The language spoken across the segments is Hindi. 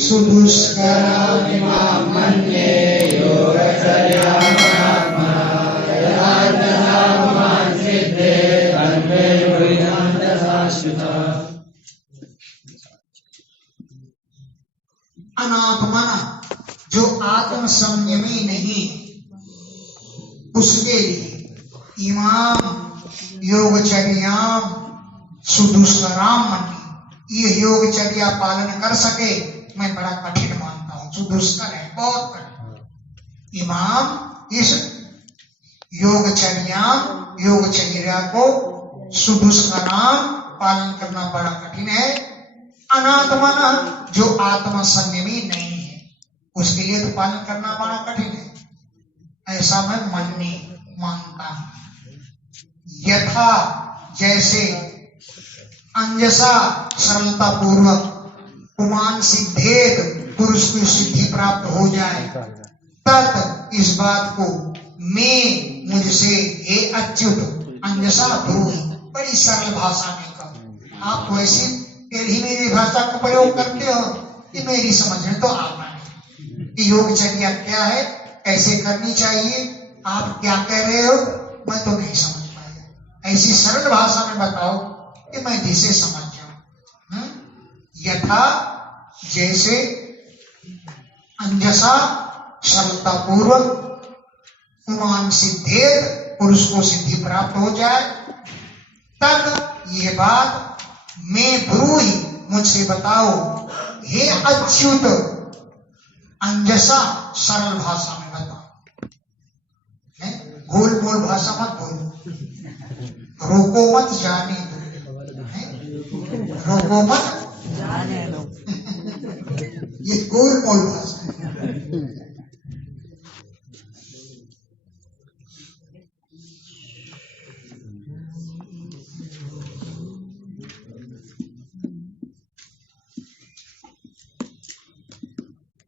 सुदुष्करमिमां मन्ये योगचर्यां महात्मना सिद्धे तन्मे शाश्वता। अनात्मना जो आत्म संयमी नहीं, उसके लिए इमाम योगचर्याम सुदुष्कराम मन्ये, ये योगचर्या पालन कर सके मैं बड़ा कठिन मानता हूं। सुदुष्कर है, बहुत कठिन। इमाम इस योगचर्या को सुदुष्कराम पालन करना बड़ा कठिन है। अनात्मना जो आत्म संयमी नहीं है, उसके लिए तो पालन करना बड़ा कठिन है, ऐसा मैं मानता हूं। यथा जैसे अंजसा सरलता पूर्वक पुमान सिद्धेत पुरुष की सिद्धि प्राप्त हो जाए, तत् इस बात को मैं मुझसे हे अच्युत अंजसा ब्रूहि, बड़ी सरल भाषा में कहूं। आप वैसी टेढ़ी मेरी भाषा का प्रयोग करते हो कि मेरी समझ में तो आता नहीं कि योगचर्या क्या है, कैसे करनी चाहिए, आप क्या कह रहे हो, मैं तो नहीं समझ पाया। ऐसी सरल भाषा में बताओ कि मैं जिसे समझ जाऊं। यथा जैसे अंजसा सरलता पूर्वक पुमान सिद्धेत पुरुष को सिद्धि प्राप्त हो जाए, तब यह बात मैं ब्रूहि मुझसे बताओ हे अच्युत अंजसा सरल भाषा में बताओ। गोल मोल भाषा मत बोलो, रोको मत जाने दो, रोको मत जाने दो। ये गोल मोल भाषा है।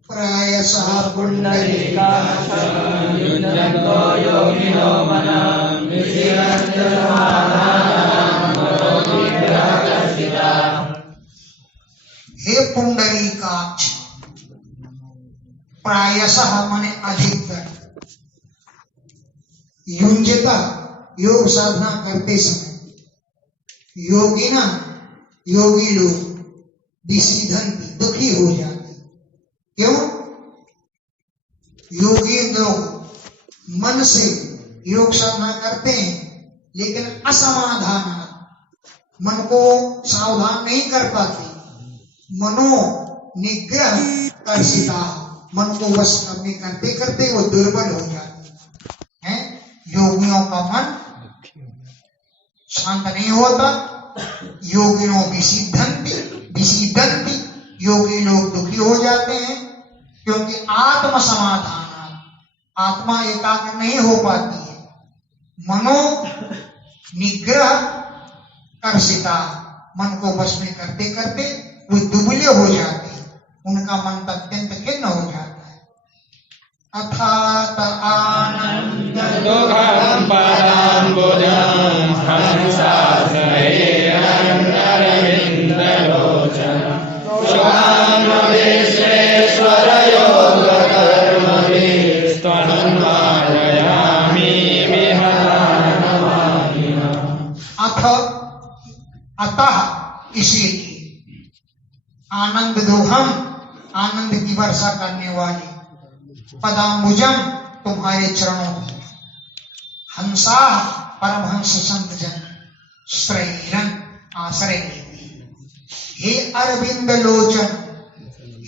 प्रायशः पुण्डरीकाक्षं युञ्जन्तो योगिनो मनः हे पुंडरीकाक्ष, प्रायशः माने अधिकतर, युञ्जता योग साधना करते समय योगिना योगी लोग विषीदन्ति दुखी हो जाते। क्यों? योगी लोग मन से योग साधना करते हैं लेकिन असमाधान, मन को सावधान नहीं कर पाते। मनो निग्रह कर्षिता, मन को वश करने करते करते वो दुर्बल हो जाते हैं। योगियों का मन शांत नहीं होता। योगियों विषीदन्ति, योगी लोग दुखी हो जाते हैं क्योंकि आत्म समाधान, आत्मा एकाग्र नहीं हो पाती है। मनो निग्रह कर्षिता, मन को वश में करते करते वो दुबले हो जाते हैं, उनका मन अत्यंत खिन्न हो जाता है। अथात आनंद दुःखं पराम्बुजं हंसाश्रयेरविन्दलोचनं शुभां विश्वेश्वर योगकर्मभिः त्वन्मार्जयामि विहतानमानिनः। अतः इसीलिए आनंद दोहम, आनंद की वर्षा करने वाली, पदाम्बुजम तुम्हारे चरणों की, हंसा परमहंस संत जन श्रेयरन आश्रय लेते। हे अरविंद लोचन,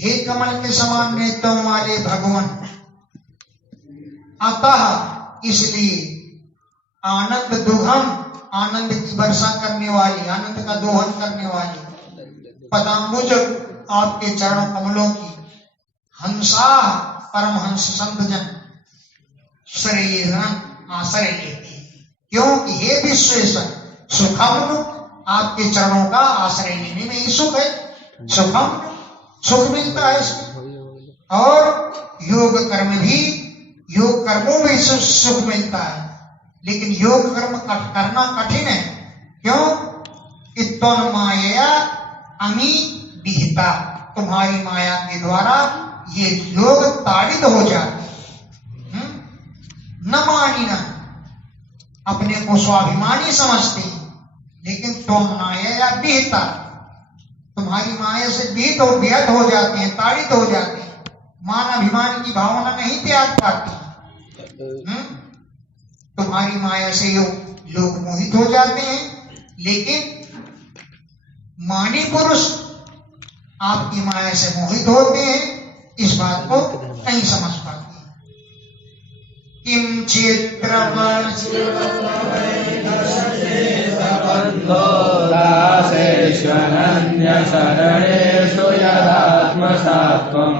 हे कमल के समान नेत्रों वाले भगवान, अतः इसलिए आनंद दुहम, आनंद की वर्षा करने वाली, आनंद का दोहन करने वाली, पदाम्बुज आपके चरण कमलों की, हंसा परमहंस संत जन श्रेयरन आश्रय लेते। क्योंकि हे विश्वेश्वर सुखम, आपके चरणों का आश्रय लेने में ही सुख है। सुखम, सुख मिलता है इसमें। और योग कर्म भी, योग कर्मों में सुख मिलता है, लेकिन योग कर्म करना कठिन है। क्यों? तन्मायया अमी विहिता, तुम्हारी माया के द्वारा ये लोग ताड़ित हो जाते। न मानी न, अपने को स्वाभिमानी समझते, लेकिन तुम माया विहिता, तुम्हारी माया से विहित हो व्यर्थ हो जाते हैं, ताड़ित हो जाते हैं, मान अभिमान की भावना नहीं त्याग पाती। तुम्हारी माया से लोग मोहित हो जाते हैं, लेकिन मानी पुरुष आपकी माया से मोहित होते हैं, इस बात को नहीं समझ पाते। किम दासेष्वनन्यशरणेषु यदात्मसात्वं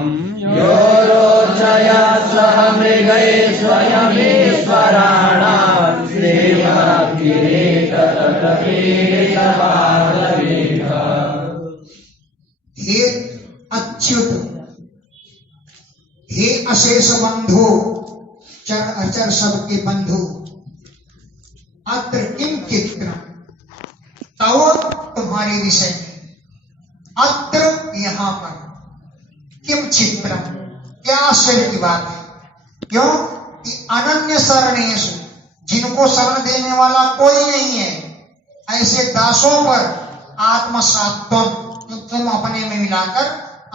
यो रोचया सह मृगैस्वयमीश्वराणां श्रीमद्किरीटतटपीठपादपीठ। हे अच्युत, हे अशेष बंधु, चर अचर सबके बंधु, अत्र किम चित्र, तव तुम्हारे विषय में, अत्र यहाँ पर, किम चित्र, क्या आश्चर्य की बात है। क्यों कि अनन्य शरणेषु, जिनको शरण देने वाला कोई नहीं है, ऐसे दासों पर आत्मसात्वम, तुम अपने में मिलाकर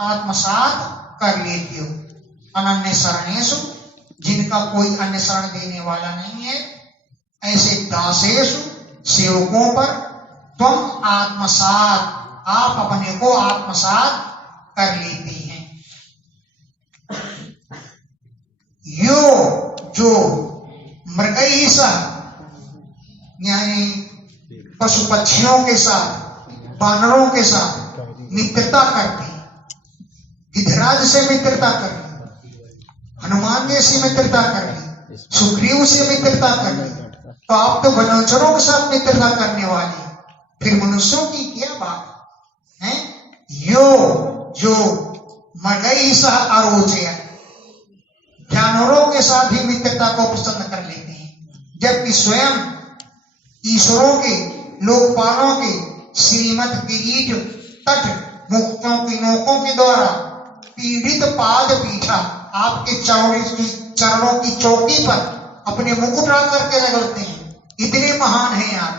आत्मसात कर लेते हो। अनन्य शरणेषु, जिनका कोई अन्य शरण देने वाला नहीं है, ऐसे दासेषु, सेवकों पर तुम आत्मसात, आप अपने को आत्मसात कर लेते हैं। यो, जो मृगई सह, यानी पशु पक्षियों के साथ, वानरों के साथ मित्रता करते, गिधराज से मित्रता कर ली, हनुमान जी से मित्रता कर ली, सुग्रीव से मित्रता कर ली, तो आप तो वनचरों के साथ मित्रता करने वाले, फिर मनुष्यों की क्या बात है। यो, जो मृगई सह अरोचया, जानवरों के साथ भी मित्रता को पसंद कर लेते हैं, जबकि स्वयं ईश्वरों के, लोकपालों के श्रीमद किरीट तट मुक्तों की नोकों के द्वारा पीड़ित पाद पीठा, आपके चरणों की चौकी पर अपने मुकुट रख करके रगड़ते हैं। इतने महान हैं आप,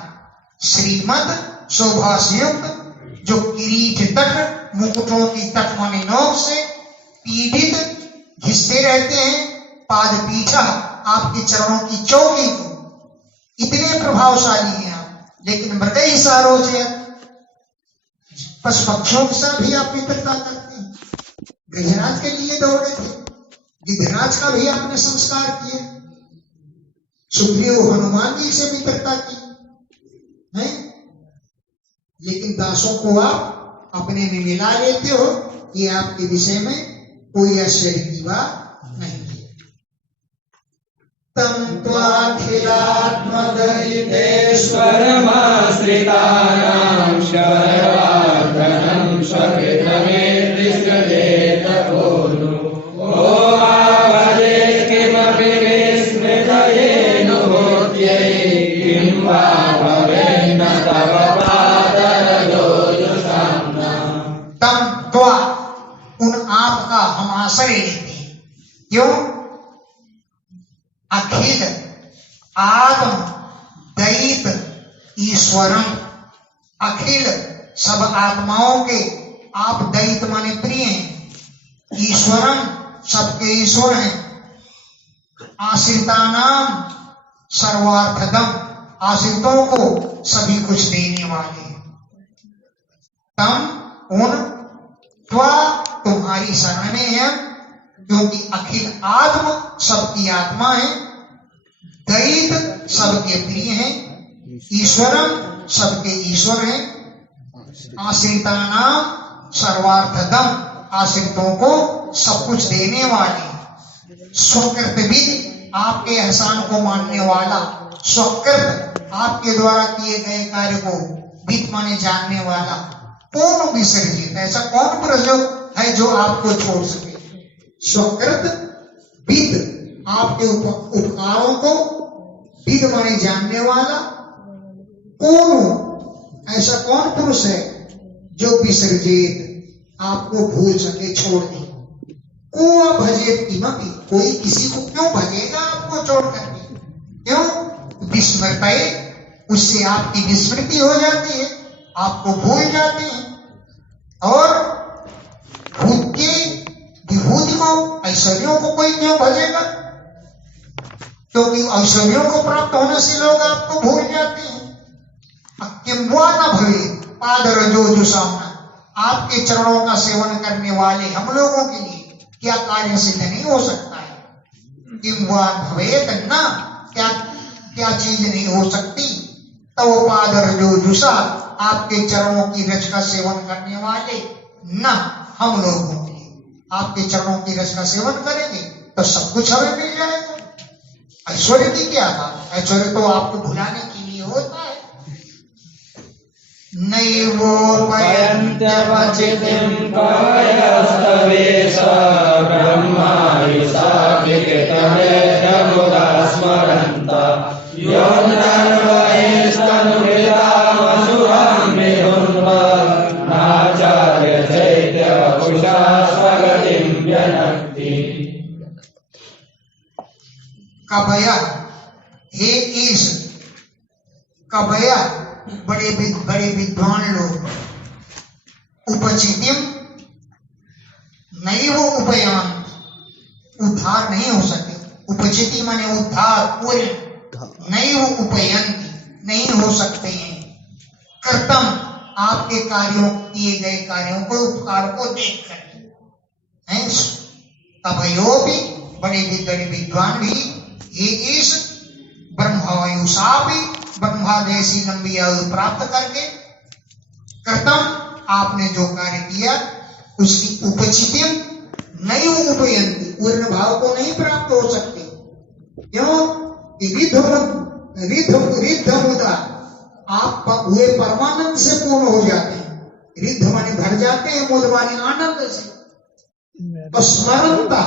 श्रीमद शोभा से युक्त, जो किरीट तट मुकुटों की तट माने नोक से पीड़ित घिसते रहते हैं, पाद पीछा आपके चरणों की चौकी को, इतने प्रभावशाली हैं आप। लेकिन मृगई सारोचय, पशु पक्षियों के साथ भी आप मित्रता करते हैं। गजराज के लिए दौड़े थे, गिधराज का भी आपने संस्कार किया, सुग्रीव हनुमान जी से मित्रता की है, लेकिन दासों को आप अपने में मिला लेते हो, ये आपके विषय में कोई आश्चर्य की बात नहीं है। तम त्वाखिलात्मदयितेश्वरमाश्रितानां शरणार्दनं स्वकृतमेतृष्यदेत भूनु। ओमावदे किमपि विस्मृतयेनुभूत्यै, किं वा भवेन्न तव पादरजोजुषाम्ना। तम त्वा, उन आप का हम आश्रय लेते हैं। क्यों? अखिल आत्म दैत ईश्वरम, अखिल सब आत्माओं के आप दैत माने प्रिय हैं, ईश्वरम सबके ईश्वर हैं, आश्रितानाम सर्वार्थदम, आश्रितों को सभी कुछ देने वाले। तम, उन, त्वा तुम्हारी शरण में है, क्योंकि अखिल आत्म सबकी आत्मा है, दैत सबके प्रिय हैं, ईश्वरम सबके ईश्वर हैं, आश्रितानाम सर्वार्थदम, आश्रितों को सब कुछ देने वाले, स्वकृतविद, आपके एहसान को मानने वाला, स्वकृत, आपके द्वारा किए गए कार्य को विद माने जानने वाला, पूर्ण विसर्जित, ऐसा कौन पुरुष है जो आपको छोड़ सके। स्वकृत विद, आपके उपकारों को विद माने जानने वाला, कौन, ऐसा कौन पुरुष है जो विसर्जित, आपको भूल सके, छोड़ दे। को भजे किमपि, कोई किसी को क्यों भजेगा आपको छोड़ करके? क्यों? विस्मृत, उससे आपकी विस्मृति हो जाती है, आपको भूल जाते हैं। और भूत के विभूति को, ऐश्वर्यों को कोई क्यों भजेगा? क्योंकि ऐश्वर्यों को प्राप्त होने से लोग आपको भूल जाते हैं। किंवा न भवे पादरजो जो सामना, आपके चरणों का सेवन करने वाले हम लोगों के लिए क्या कार्य सिद्ध नहीं हो सकता है? किंवा भवे तन्ना, क्या क्या चीज नहीं हो सकती? तो पादरजो जुसा, आपके चरणों की रज का सेवन करने वाले न हम लोगों के लिए, आपके चरणों की रज का सेवन करेंगे तो सब कुछ हमें मिल जाएगा। ऐश्वर्य की क्या बात? ऐश्वर्य तो आपको भुलाने के लिए होता है। नैवोपयन्त्यवचितिं कवयस्तवेश ब्रह्मायुषा विकृतमेत्यमुदा स्मरन्तः योऽन्तर्वयस्तनुहृतामसुरं विधुन्वन् नाचार्य चैत्यवपुषा स्वगतिं व्यनक्ति। कबया, हे ईश, कबया बड़े विद्वान लोग, उपचितिम नहीं वो उपयान, उद्धार नहीं हो सके। उपचिति माने उद्धार, पूर्ण नहीं वो उपयंती, नहीं हो सकते हैं। कर्तम, आपके कार्यों, किए गए कार्यों को, उपकार को देख कर हैं। कबयो भी बड़े विद्वान भी, ये ईश ब्रह्मायुषा भी, ब्रह्मा जैसी लंबी आयु प्राप्त करके, कर्तम आपने जो कार्य किया उसकी उपचितिम नहीं उपयंती, पूर्ण भाव को नहीं प्राप्त हो सकते। क्यों? रिद्ध मुद्रा, आप हुए परमानंद से पूर्ण हो जाते हैं। रिद्ध माने भर जाते हैं, मुद माने आनंद से। तो स्मरणता,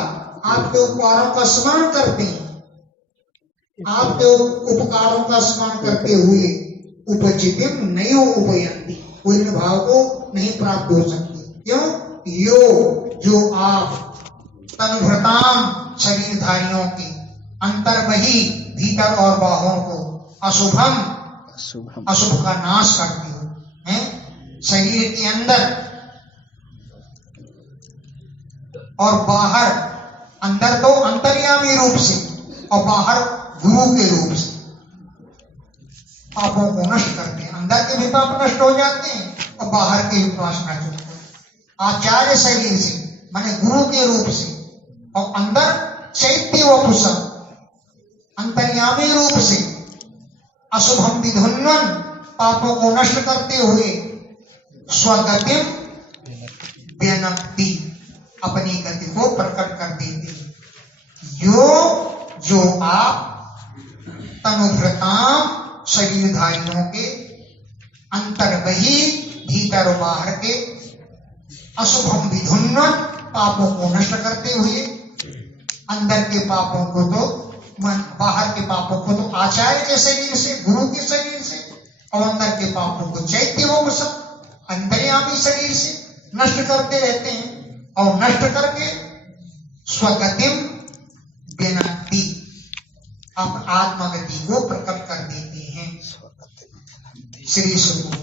आपके उपकारों का स्मरण करते हैं, आपके उपकारों का स्मरण करते हुए उपचितिम नहीं हो उपयंती, पूर्ण भाव को नहीं प्राप्त हो सकती। क्यों? यो, जो आप तनुभृताम, शरीरधारियों के अंतर्बही, भीतर और बाहों को, अशुभम, अशुभ का नाश करते हो हैं। शरीर के अंदर और बाहर, अंदर तो अंतर्यामी रूप से और बाहर गुरु के रूप से पापों को नष्ट करते हैं। अंदर के भी पाप नष्ट हो जाते हैं और बाहर के भी पाप नष्ट होते हैं। आचार्य शरीर से माने गुरु के रूप से, और अंदर चैत्य वपुषा, अंतर्यामी रूप से, अशुभम विधुन्वन, पापों को नष्ट करते हुए, स्वगतिम व्यनक्ति, अपनी गति को प्रकट कर देते। यो, जो आप तनुभृताम, शरीरधारियों के अंतर्बही, भीतर बाहर के, अशुभम विधुन्वन, पापों को नष्ट करते हुए, अंदर के पापों को तो, बाहर के पापों को तो आचार्य के शरीर से, गुरु के शरीर से, और अंदर के पापों को चैत्य वपुषा, अंतर्यामी शरीर से नष्ट करते रहते हैं। और नष्ट करके स्वगतिम व्यनक्ति, आप आत्मगति को प्रकट कर देते हैं। श्री सुख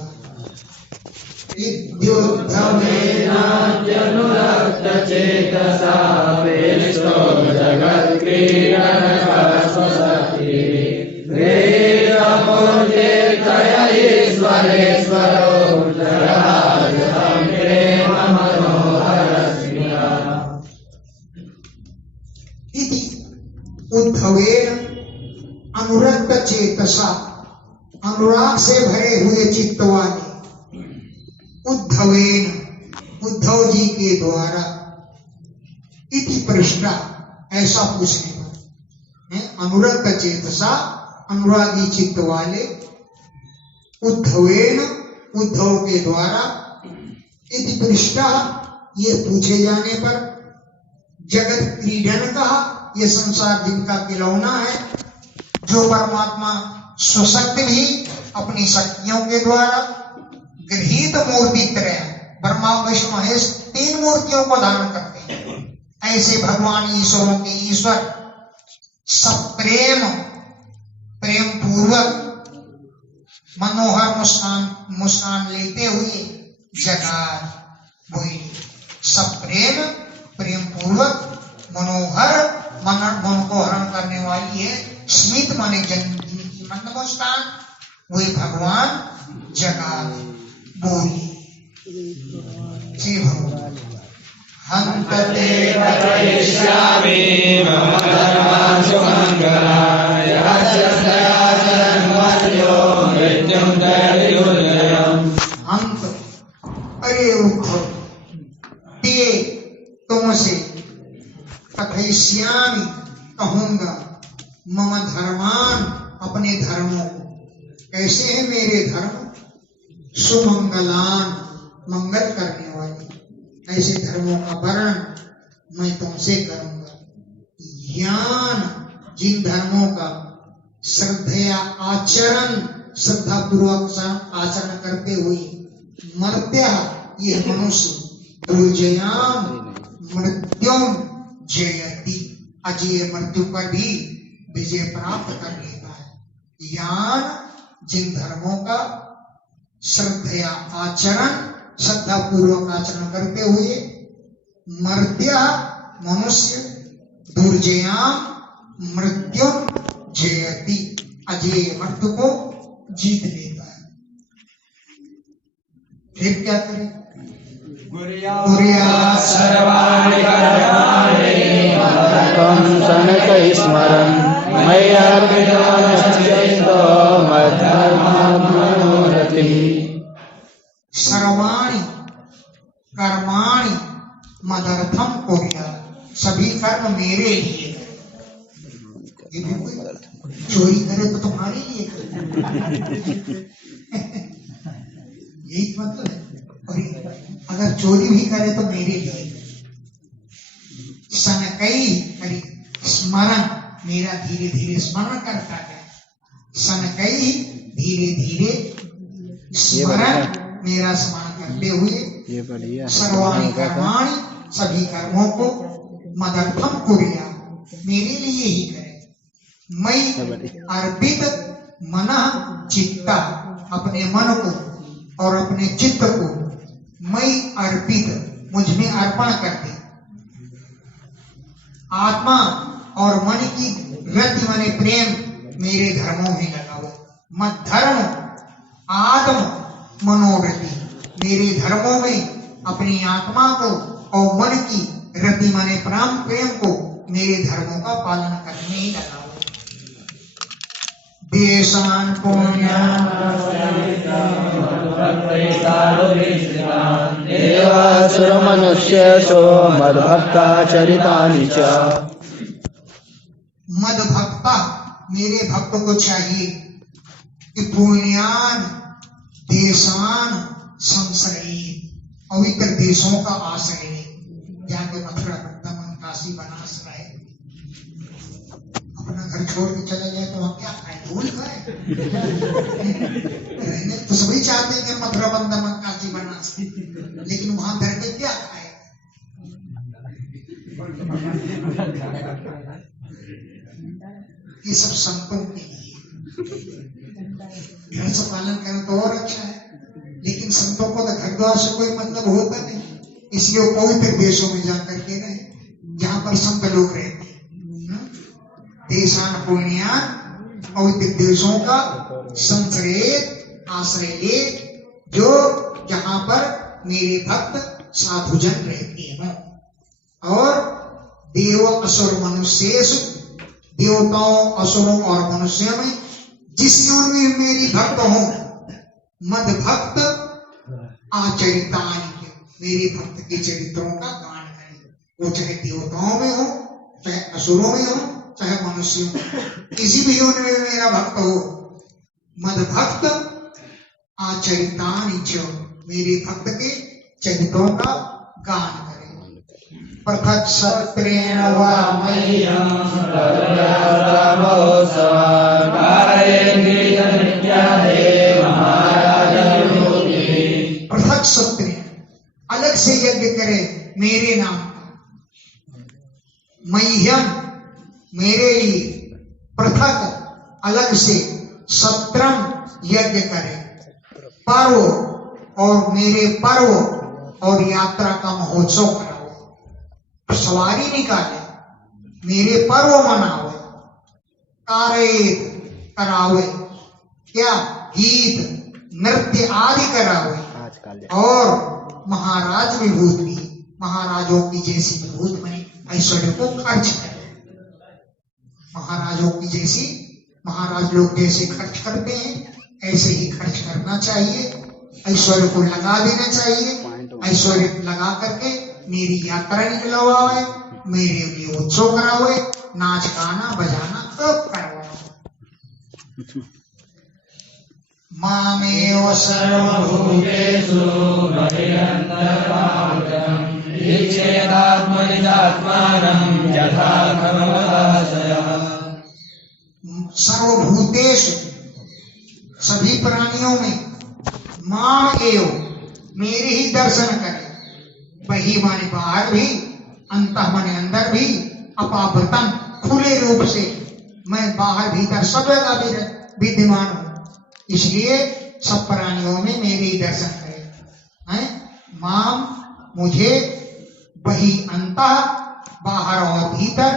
इत्युत्थमेनाद्यनुरक्तचेतसा वेष्टो जगत्क्रीडनकस्वसति वेदपूर्तेतय ईश्वरेश्वरो जराजतं प्रेम मनोहरस्मिता। उद्धवेन अनुरक्त चेतसा, अनुराग से भरे हुए चित्त वाले, उद्धवेन, उद्धव जी के द्वारा, इति पृष्ठा, ऐसा पूछने पर, अनुरक्त चेतसा, अनुरागी चित्त वाले, उद्धवेन, उद्धव के द्वारा, इति पृष्ठा, ये पूछे जाने पर, जगत क्रीडन कहा, ये संसार जिनका खिलौना है, जो परमात्मा स्वशक्ति भी अपनी शक्तियों के द्वारा गृहीत मूर्ति त्रय, ब्रह्मा विष्णु महेश 3 मूर्तियों को धारण करते हैं। ऐसे भगवान ईश्वरों के ईश्वर सप्रेम प्रेम पूर्वक मनोहर मुस्कान लेते हुए जगत बोले। सप्रेम प्रेम पूर्वक मनोहर मन को हरण करने वाली है स्मित माने जिनकी मंद मुस्कान वे भगवान जगत बोले। श्री भगवान हंतते कथयिष्यामि मम धर्मान् सुमङ्गलान् यस्य दयाचरणमर्यो मृत्युं दैर्योदयम्। अंत अरे उद्धव दिए तुमसे कथयिष्यामि कहूंगा मम धर्मान अपने धर्मों को। कैसे है मेरे धर्म? सुमंगलान मंगल करने वाले ऐसे धर्मों का वर्णन मैं तुमसे करूंगा। ज्ञान जिन धर्मों का श्रद्धया आचरण श्रद्धा पूर्वक आचरण करते हुए मर्त्य ये मनुष्य दुर्जयाम मृत्युम जयति अजय मृत्यु पर भी विजय प्राप्त कर लेता है। ज्ञान जिन धर्मों का श्रद्धया आचरण श्रद्धा पूर्वक आचरण करते हुए मर्त्य मनुष्य दुर्जयाम मृत्यु जयति अजय मृत्यु को जीत लेता है। फिर क्या करें? कुर्यात् सर्वाणि कर्माणि मत्तं सनकैः स्मरन् मय्यर्पितमनश्चित्तो मद्धर्मात् मनोरथिः। सर्वाणि कर्माणि मदर्थम कुर्यात् सभी कर्म मेरे लिए। ये भी कोई चोरी करे तो तुम्हारे लिए करे। यही मतलब है। और अगर चोरी भी करे तो मेरे लिए। सनकई करी स्मरण मेरा धीरे धीरे स्मरण करता है। सनकई धीरे धीरे स्मरण मेरा स्मरण करते हुए सर्वाणि कर्माणि सभी कर्मों को मदर्थम कुर्या मेरे लिए ही करे। मैं अर्पित मन चित्ता अपने मन को और अपने चित्त को मैं अर्पित मुझ में अर्पण कर दे। आत्मा और मन की रति माने प्रेम मेरे धर्मों में लगा हुआ। मत धर्म आत्म मनोरति मेरे धर्मों में अपनी आत्मा को और मन की रति माने प्रेम को मेरे धर्मों का पालन करने ही लगा हुआ। देशान पुण्यान देवासुर मनुष्येषु मद्भक्ता चरितानि च। मद्भक्ता मेरे भक्तों को चाहिए कि पुण्यान देशान संश्रय पवित्र देशों का आश्रय ले। जहाँ कोई मथुरा वृंदावन काशी बनारस रहे अपना घर छोड़ के चला जाए तो हम क्या खाए? धूल खाए? रहने तो सभी चाहते हैं कि मथुरा वृंदावन काशी बनारस, लेकिन वहां घर के क्या खाए? ये सब संतों के लिए। घर से पालन करना तो और अच्छा है, लेकिन संतों को तो घर द्वार से कोई मतलब होता नहीं। इसलिए वो पवित्र देशों में जाकर के रहे जहां पर संत लोग रहते हैं। देशान पुण्यान पवित्र देशों का संश्रय आश्रय ले जो जहां पर मेरे भक्त साधुजन रहते हैं। और देव असुर मनुष्येषु देवताओं असुरों और मनुष्यों में जिस योनि में मेरी भक्त हो मद भक्त आचरितानि मेरे भक्त के चरित्रों का गान करें। वो चाहे देवताओं में हो चाहे असुरों में हो चाहे मनुष्यों में, किसी भी योनि में मेरा भक्त हो मद भक्त आचरितानि च मेरे भक्त के चरित्रों का गान करें। पृथक सत्रेण वा मह्यं पृथक सत्रेण अलग से यज्ञ करे मेरे नाम का, मह्यम मेरे लिए पृथक अलग से सत्रम यज्ञ करे, पर्व और मेरे पर्व और यात्रा का महोत्सव कराओ, सवारी निकाले, मेरे पर्व मनाओ, कार्य करावे, क्या गीत नृत्य आदि करावे, और महाराज विभूत भी, महाराजों की जैसी विभूत में ऐश्वर्य को खर्च करे। महाराजों की जैसी, महाराज लोग जैसे खर्च करते हैं ऐसे ही खर्च करना चाहिए, ऐश्वर्य को लगा देना चाहिए, ऐश्वर्य लगा करके मेरी यात्रा निकलवावे, मेरे लिए उत्सव करावे, नाच गाना बजाना सब करवावे। मामेव सर्वभूतेषु मय्यन्तर्भागम् ईक्षेदात्मनिजात्मानं यथा कर्मवदाशयः। सर्वभूतेषु सभी प्राणियों में, माम एव मेरे ही दर्शन करे, बही माने बाहर भी, अंतः माने अंदर भी, अपावृतम खुले रूप से मैं बाहर भीतर सब जगह भी विद्यमान हूँ, इसलिए सब प्राणियों में मेरे ही दर्शन करे। माम मुझे, बही अंतः बाहर और भीतर,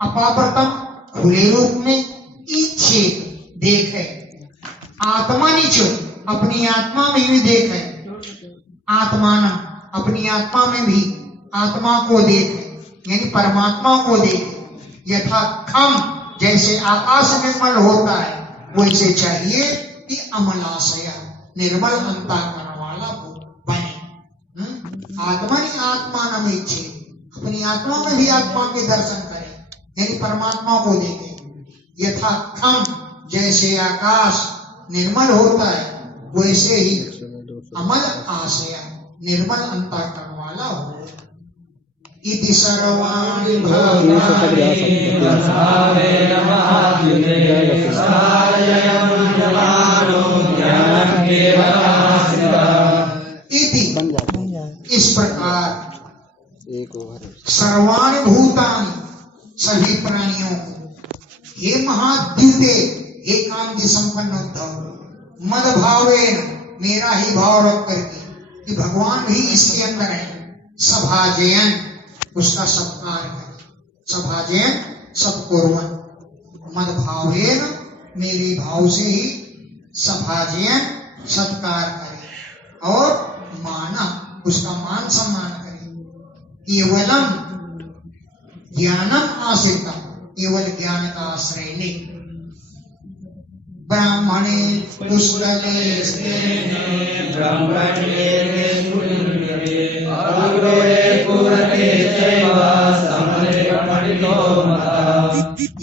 अपावृतम खुले रूप में, इच्छे देखे, आत्मा नीचे अपनी आत्मा में भी देखे, आत्मान अपनी आत्मा में भी आत्मा को देखे यानी परमात्मा को देखे, यथा खम जैसे आकाश निर्मल होता है वैसे चाहिए कि अमलाशय निर्मल अंतःकरण वाला बने। आत्मा ही आत्मा में इच्छे, अपनी आत्मा में भी आत्मा के दर्शन करे यानी परमात्मा को देखे, यथा खम जैसे आकाश निर्मल होता है वैसे ही अमल आशय निर्मल अंतःकरण वाला हो। इति सर्वाणि भूतानि भावेन महाद्युते सहायं ब्रह्माणो ज्ञानमेव आस्थितः। इति इस प्रकार सर्वाणि भूतानि सभी प्राणियों को, हे महाद्युते हे कांति संपन्न उद्धव, मद भावेन मेरा ही भाव रख करके कि भगवान भी इसके अंदर है, सभाजयन उसका सत्कार करे, सभाजयन सत्कुर्वन, मद भावेन मेरे भाव से ही सभाजयन सत्कार करे और माना उसका मान सम्मान करे, केवलम ज्ञानम आश्रिता केवल ज्ञान का आश्रय ले, ब्राह्मणे पुष्कले स्तेने ब्रह्मण्ये पुण्ये अग्रे पुरते चैव समरे पंडितो मता।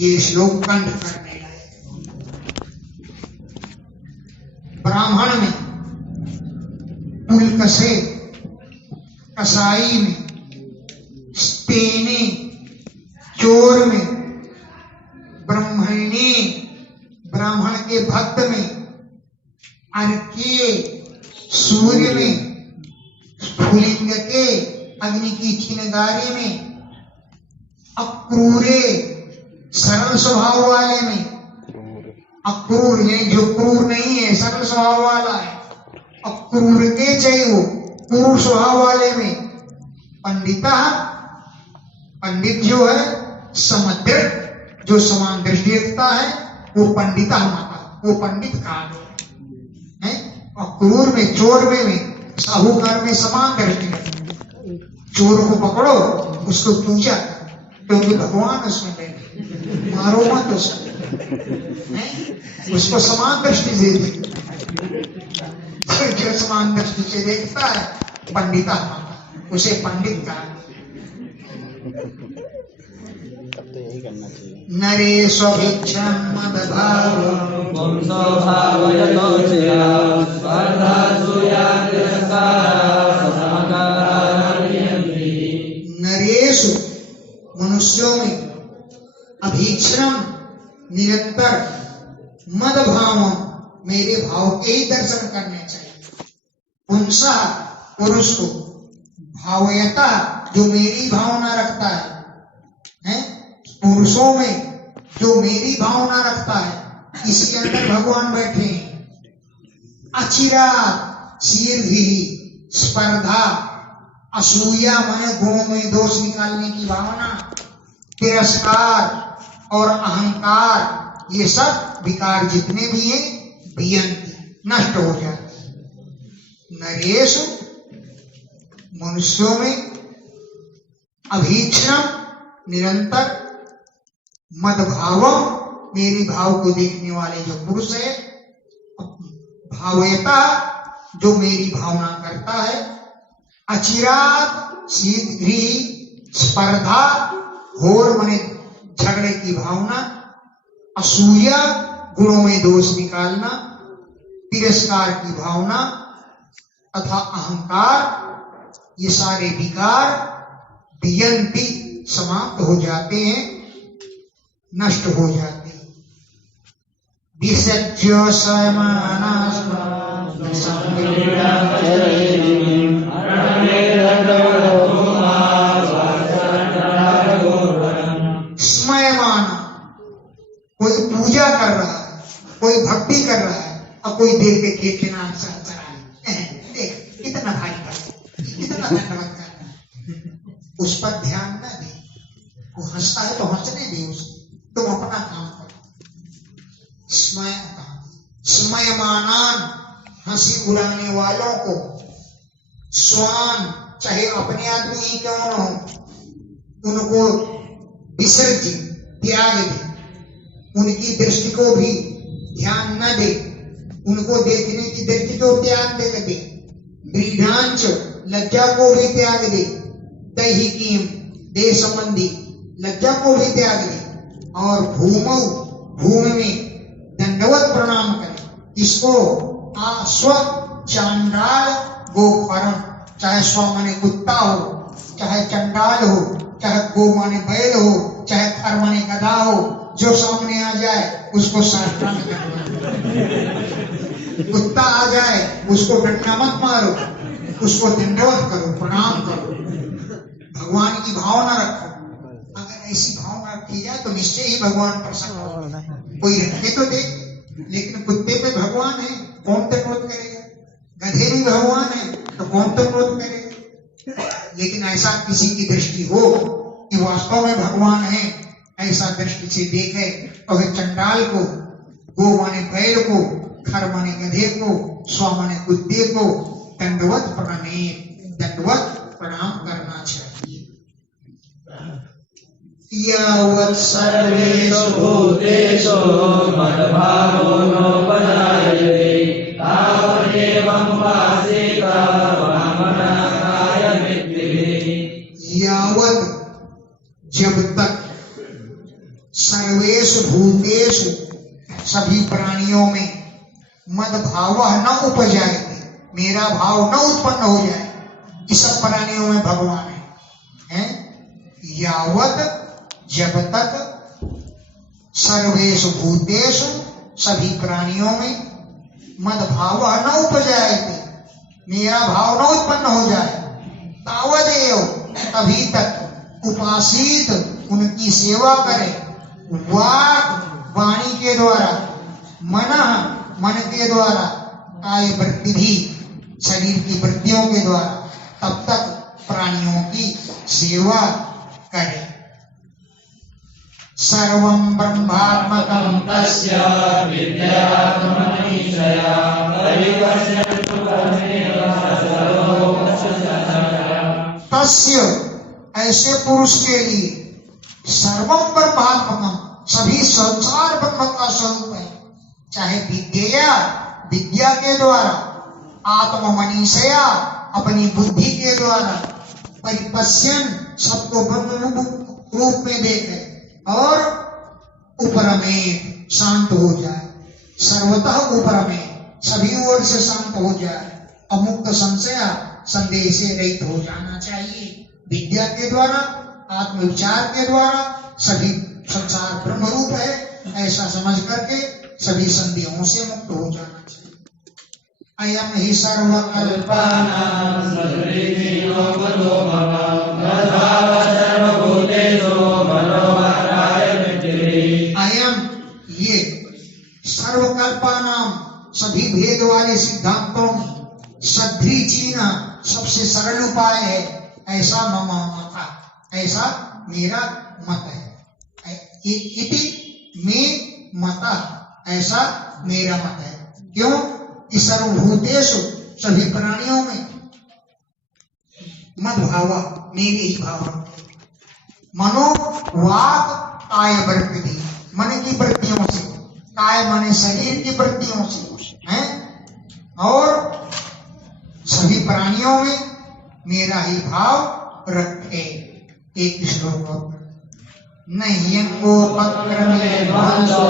ये श्लोक कंठ करने लायक। ब्राह्मण में, पुलकसे कसाई में, स्तेने चोर में, ब्रह्मणे ब्राह्मण के भक्त में, अर्के सूर्य में, स्फुलिंग के अग्नि की चिनगारी में, अक्रूरे सरल स्वभाव वाले में, अक्रूर यानी जो क्रूर नहीं है सरल स्वभाव वाला है, अक्रूर के चाहिए क्रूर स्वभाव वाले में, पंडिता पंडित जो है, समदृत जो समान दृष्टि रखता है वो पंडिता माता, वो पंडित कहा है। और क्रूर में, चोर में साहूकार में समान दृष्टि रखती, चोर को पकड़ो उसको पूजा क्योंकि भगवान उसमें बैठे, मारो मत उसको समान दृष्टि से जो समान दृष्टि से देखता है पंडिता माता, उसे पंडित कहा। नरे स्वभिक्षं मदभावं पुंसो भावयतो चिरा स्पर्धासु यान्तिरस्कारा समकारान्यन्ति। नरेषु मनुष्यों में अभीक्षणम निरंतर मदभावं मेरे भाव के ही दर्शन करने चाहिए। पुंसा पुरुष को भावयता जो मेरी भावना रखता है, पुरुषों में जो मेरी भावना रखता है, इसके अंदर भगवान बैठे हैं। अचिरात शीघ्र स्पर्धा, असूया माने गुणों में दोष निकालने की भावना, तिरस्कार और अहंकार, ये सब विकार जितने भी हैं वियंती, नष्ट हो जाते। नरेश मनुष्यों में अभीक्षण निरंतर मदभाव, मेरे भाव को देखने वाले जो पुरुष है, भावयता जो मेरी भावना करता है, अचिरात शीघ्र स्पर्धा, घोर मने झगड़े की भावना, असूया गुणों में दोष निकालना, तिरस्कार की भावना तथा अहंकार, ये सारे विकार वियंती समाप्त हो जाते हैं, नष्ट हो जाते हैं। विसर्ज्य स्मयमान, कोई पूजा कर रहा है, कोई भक्ति कर रहा है, और कोई देख के खींचना देख कितना भारी कितना धन्यवाद करना, उस पर ध्यान न दे। वो हंसता है तो हंसने दे उसे, तुम अपना काम करो। स्मयमानान, हंसी उड़ाने वालों को, स्वान चाहे अपने आदमी ही क्यों न हो, उनको विसर्जित त्याग दे, उनकी दृष्टि को भी ध्यान न दे, उनको देखने की दृष्टि को त्याग दे, दृढ़ांच लज्जा को भी त्याग दे, दैहिकीम देह संबंधी लज्जा को भी त्याग दे, और भूमौ भूमि में दंडवत प्रणाम करे। इसको स्व चांडाल गोकर्ण, चाहे स्व माने कुत्ता हो, चाहे चंडाल हो, चाहे गो माने बैल हो, चाहे खर माने गधा हो, जो सामने आ जाए उसको साष्टांग करना। कुत्ता आ जाए उसको डंडा मत मारो, उसको दंडवत करो, प्रणाम करो, भगवान की भावना रखो। अगर ऐसी भावना रखी जाए तो निश्चय ही भगवान प्रसन्न होंगे। कोई रखे तो देख, लेकिन कुत्ते पे भगवान है, कौन तो क्रोध करेगा? गधे भी भगवान है तो कौन तो क्रोध करेगा? लेकिन ऐसा किसी की दृष्टि हो कि वास्तव में भगवान है, ऐसा दृष्टि से देखे तो चंडाल को, गो माने बैल को, खर माने गधे को, स्व माने कुत्ते को दंडवत प्रणाम करना चाहिए। यावत् सर्वेषु भूतेषु मद्भावो नोपजायते तावदेवं वासेत वामनाय मित्तिभिः। यावत् जब तक सर्वेषु भूतेषु सभी प्राणियों में मद्भाव न उपजाए, मेरा भाव न उत्पन्न हो जाए, कि सब प्राणियों में भगवान है? यावत जब तक सर्वेषु भूतेषु सभी प्राणियों में मद्भाव न उपजाए, मेरा भाव न उत्पन्न हो जाए, तावदेव तभी तक उपासित उनकी सेवा करे, वाक वाणी के द्वारा, मन के द्वारा, काय वृत्ति भी शरीर की वृत्तियों के द्वारा, तब तक प्राणियों की सेवा करे। सर्वं ब्रह्मात्मकं तस्य विद्यात्मनीशया परिवर्षन्तु कर्मेण तस्य, ऐसे पुरुष के लिए, सर्वं ब्रह्मात्मकं, सभी संसार ब्रह्म का स्वरूप है। चाहे विद्या के द्वारा, आत्ममनीषया अपनी बुद्धि के द्वारा, परिपश्यन सबको ब्रह्म रूप में देखे, और उपरमेत शांत हो जाए, सर्वतः उपरमेत सभी ओर से शांत हो जाए, अमुक्त संशय संदेह से रहित हो जाना चाहिए। विद्या के द्वारा, आत्मविचार के द्वारा सभी संसार ब्रह्म रूप है, ऐसा समझ करके सभी संदेहों से मुक्त हो जाना चाहिए। अयम हि सर्वकल्पानां सर्वरीतिनो मनो मम मद्भाव सर्वभूतेषु मनोहराय विद्यते। अयम ये सर्वकल्पानाम सभी भेद वाले सिद्धांतों में सद्री चीना सबसे सरल उपाय है, ऐसा मम मत, ऐसा मेरा मत है। इति में मत, ऐसा मेरा मत है। क्यों कि सर्वभूतेषु सभी प्राणियों में मद भावा मेरे ही भाव, मनो वाक काय वृत्ति, मन की वृत्तियों से, काय माने शरीर की वृत्तियों से हैं, और सभी प्राणियों में मेरा ही भाव रखे। एक श्लोक नहीं अंगोपक्रमे भंसो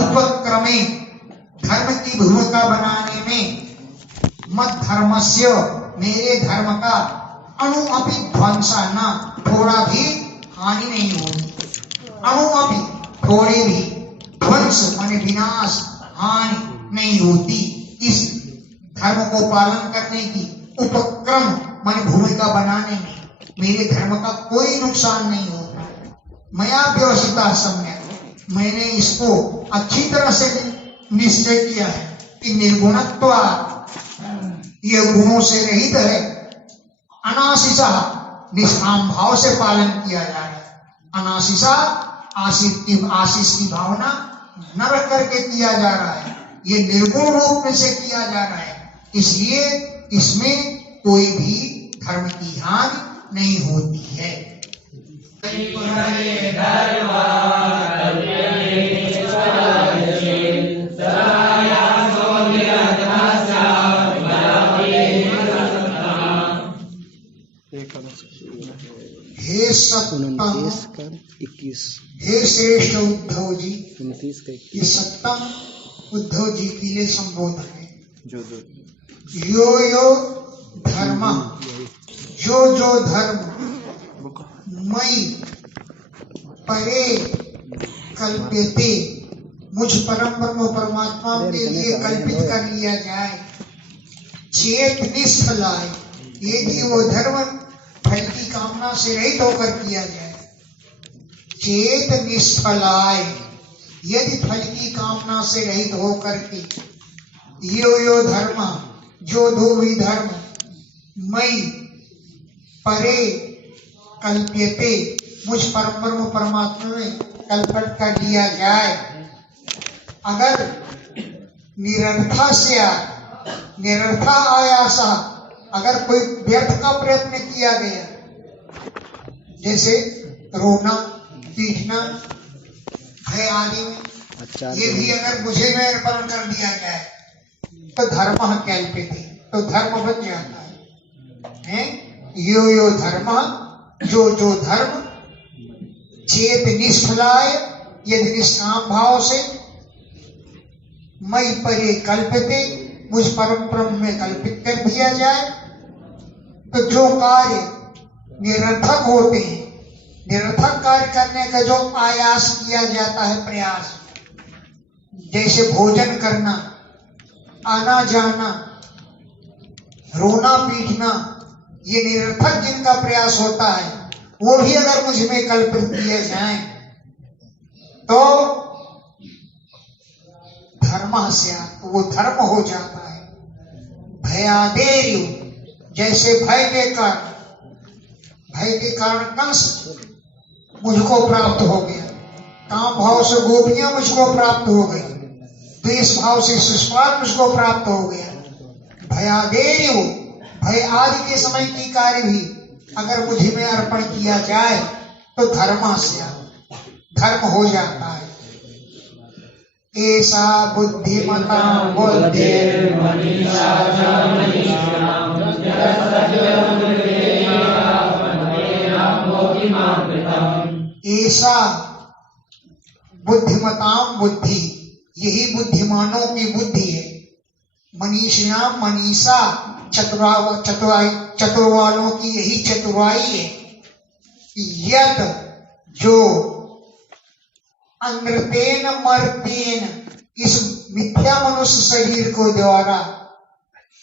उपक्रमे धर्म की भूमिका बनाने में मत धर्मस्य मेरे धर्म का अणु अपि ध्वंसा न, थोड़ा भी हानि नहीं होती। अणु अपि थोड़े भी, ध्वंस माने विनाश, हानि नहीं होती। इस धर्म को पालन करने की उपक्रम माने भूमिका बनाने में मेरे धर्म का कोई नुकसान नहीं होता। मया व्यवसिता सम्यक, मैंने इसको अच्छी तरह से निश्चय किया है कि निर्गुणत्व यह गुणों से रहित है। अनाशिसा निष्काम भाव से पालन किया जा रहा है। अनाशिसा आशीष की भावना न रख करके किया जा रहा है, ये निर्गुण रूप में से किया जा रहा है। इसलिए इसमें कोई भी धर्म की हानि नहीं होती है। हे सत्तम, हे श्रेष्ठ उद्धव जी, ये सत्तम उद्धव जी के लिए संबोधन है। यो यो धर्म, जो जो धर्म मई परे कल्प्यते, मुझ परम ब्रह्म परमात्मा के लिए कल्पित कर लिया जाए। चेत निष्फलाय, यदि वो धर्म फल की कामना से रहित होकर किया जाए। चेत निष्फलाय, यदि फल की कामना से रहित होकर के, यो यो धर्म, जो दो भी धर्म मई परे कल्प्यते, मुझ परम ब्रह्म परमात्मा में कल्पन कर लिया जाए। अगर निरर्था से निरर्था आयासा, अगर कोई व्यर्थ का प्रयत्न किया गया, जैसे रोना पीटना भय आदि में, ये भी अगर मुझे में अर्पण कर दिया जाए तो धर्म कल्प्यते, तो धर्म बन जाता है। यो यो धर्म, जो जो धर्म चेत निष्फलाय, यदि निष्काम भाव से मई परे कल्पते, मुझ परम ब्रह्म में कल्पित कर दिया जाए, तो जो कार्य निरर्थक होते हैं, निरर्थक कार्य करने का जो आयास किया जाता है, प्रयास, जैसे भोजन करना, आना जाना, रोना पीटना, ये निरर्थक जिनका प्रयास होता है, वो भी अगर मुझ में कल्पित किए जाएं तो धर्म से, वो धर्म हो जाता है। भयादेर्यु, जैसे भय के कारण कंस मुझको प्राप्त हो गया, काम भाव से गोपियां मुझको प्राप्त हो गई, द्वेष भाव से शिशुपाल मुझको प्राप्त हो गया। भयादेर्यु, भय आदि के समय की कार्य भी अगर मुझे में अर्पण किया जाए तो धर्म से धर्म हो जाता है। ऐसा बुद्धिमता ऐसा बुद्धिमताम बुद्धि, यही बुद्धिमानों की बुद्धि है। मनीषिणाम मनीषा, चतुर वालों की यही चतुराई है। यत, जो अनृतेन मर्त्येन, इस मिथ्या मनुष्य शरीर को द्वारा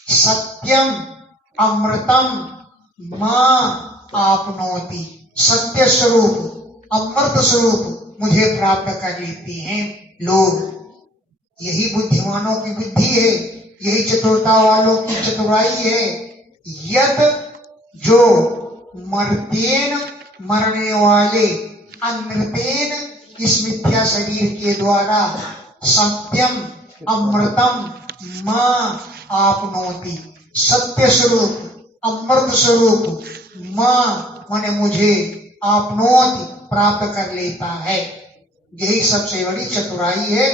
सत्यम अमृतम मां आपनोति, सत्य स्वरूप अमृत स्वरूप मुझे प्राप्त कर लेते हैं लोग। यही बुद्धिमानों की बुद्धि है, यही चतुरता वालों की चतुराई है। यद, जो मर्त्येन, मरने वाले, अनृतेन, इस मिथ्या शरीर के द्वारा, सत्यम अमृतम मां आपनोति, सत्य स्वरूप अमृत स्वरूप मां माने मुझे, आपनोति प्राप्त कर लेता है। यही सबसे बड़ी चतुराई है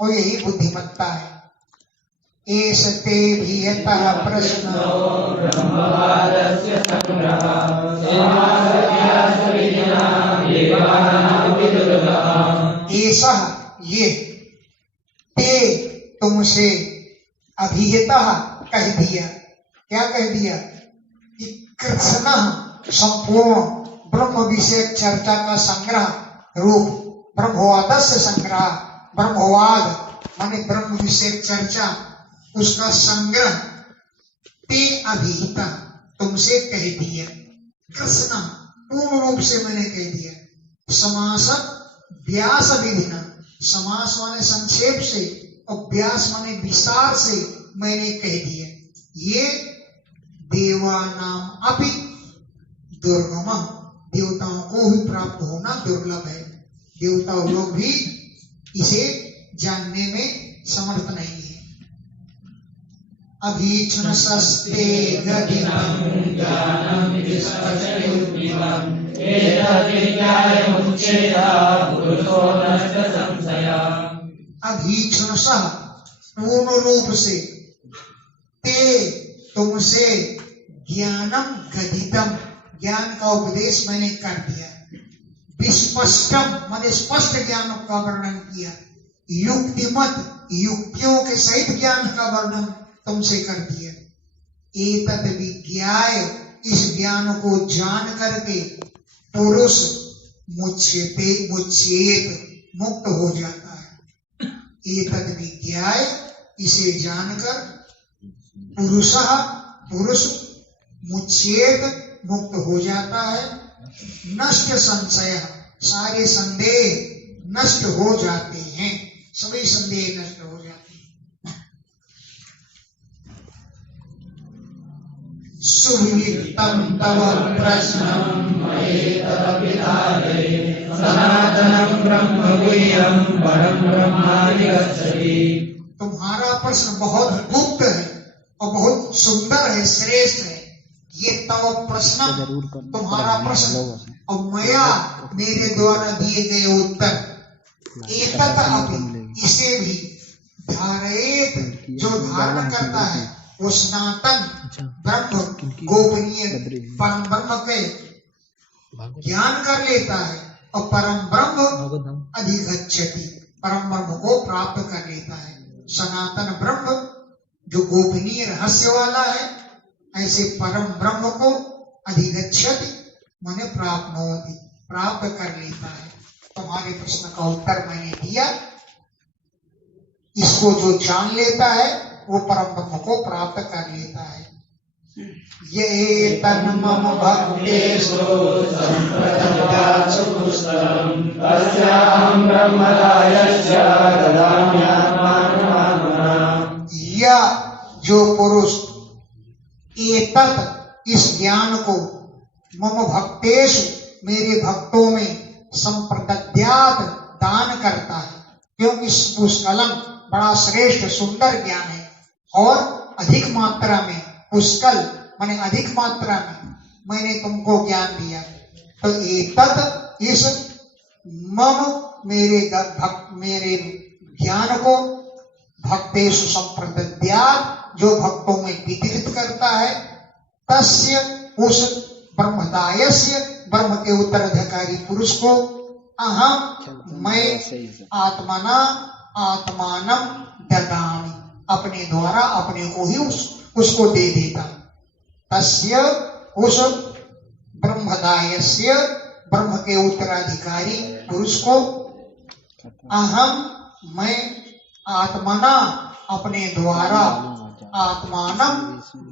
और यही बुद्धिमत्ता है। एष ते भीयतः प्रश्न ब्रह्मवादस्य संग्रहः समासत्यासविधिना देवानां विदुर्गः। ऐसा ये, ते तुमसे, अभिहितः कह दिया। क्या कह दिया? कि कृष्ण संपूर्ण ब्रह्म विषय चर्चा का संग्रह रूप ब्रह्मवाद से संग्रह, ब्रह्मवाद माने ब्रह्म विषय चर्चा, उसका संग्रह ते अभिहिता तुमसे कह दिया। कृष्ण पूर्ण रूप से मैंने कह दिया। समास व्यास विधिना, समास माने संक्षेप से और व्यास माने विस्तार से मैंने कह दिया। ये देवानाम अपि दुर्गम, देवताओं को भी प्राप्त होना दुर्लभ है। देवता लोग भी इसे जानने में समर्थ नहीं है। अभीक्षणस्ते गदिनं ज्ञानं विस्पशयुक्तिमं एतद्विज्ञायमुच्येता पुरुषो नष्ट संशयः। अभीक्षणसः पूर्ण रूप से, ते तुमसे, ज्ञानम गदितम ज्ञान का उपदेश मैंने कर दिया। विस्पष्टम माने स्पष्ट ज्ञान का वर्णन किया। युक्तिमत युक्तियों के सहित ज्ञान का वर्णन तुमसे कर दिया। एतद विज्ञाय इस ज्ञान को जान करके पुरुष मुच्यते मुच्येत मुक्त हो जाता है। एतद विज्ञाय इसे जानकर पुरुषः पुरुष मुच्येत मुक्त हो जाता है। नष्ट संशय सारे संदेह नष्ट हो जाते हैं, सभी संदेह नष्ट हो जाते हैं। सुविदितं तव प्रश्नं मयेतदपितादये सनातनं ब्रह्म गुह्यं परं ब्रह्माधिगच्छति। तुम्हारा प्रश्न बहुत गुप्त है और बहुत सुंदर है, श्रेष्ठ है। ये तव प्रश्न, तुम्हारा प्रश्न और मया मेरे द्वारा दिए गए उत्तर। एतत् अपि इसे भी धारयेत जो धारण करता है वो सनातन ब्रह्म गोपनीय परम ब्रह्म के ज्ञान कर लेता है और परम ब्रह्म अधिगच्छति परम ब्रह्म को प्राप्त कर लेता है। सनातन ब्रह्म जो गोपनीय रहस्य वाला है, ऐसे परम ब्रह्म को अधिगच्छति माने प्राप्नोति प्राप्त कर लेता है। तुम्हारे प्रश्न का उत्तर मैंने दिया। इसको जो जान लेता है वो परम ब्रह्म को प्राप्त कर लेता है। ये तन्मम भक्तेषु संप्रदत्तात् सुपुस्तकं तस्याहं ब्रह्मरायस्य ददाम्यात्मानमात्मना। या जो पुरुष एतत् इस ज्ञान को मम भक्तेषु मेरे भक्तों में संप्रदद्यात् दान करता है, क्योंकि पुष्कलम बड़ा श्रेष्ठ सुंदर ज्ञान है और अधिक मात्रा में, पुष्कल माने अधिक मात्रा में मैंने तुमको ज्ञान दिया। तो एतत् इस मम मेरे ज्ञान को भक्तेषु संप्रदद्यात् जो भक्तों में वितरित करता है, तस्य उस ब्रह्मदायस्य ब्रह्म के उत्तराधिकारी पुरुष को अहम मैं आत्मना आत्मानम ददामि अपने द्वारा अपने को ही उसको दे देता। तस्य उस ब्रह्मदायस्य ब्रह्म के उत्तराधिकारी पुरुष को अहम मैं आत्मना अपने द्वारा आत्मानम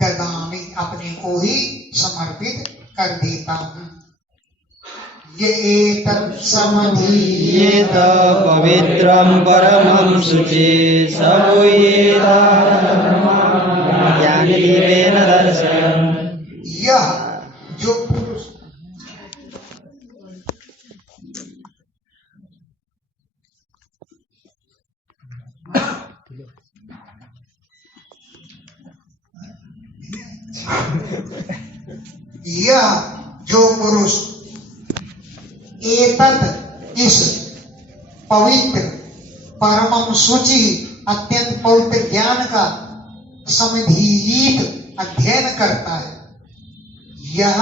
ददामि अपने को ही समर्पित कर देता हूँ। ये एतत् समधीयेत पवित्रं परमं शुचि सबूयेता ज्ञानदीपेन दर्शयन्। यह जो पुरुष यह जो पुरुष एतत् इस पवित्र परमम सूचि अत्यंत पवित्र ज्ञान का समधीत अध्ययन करता है, यह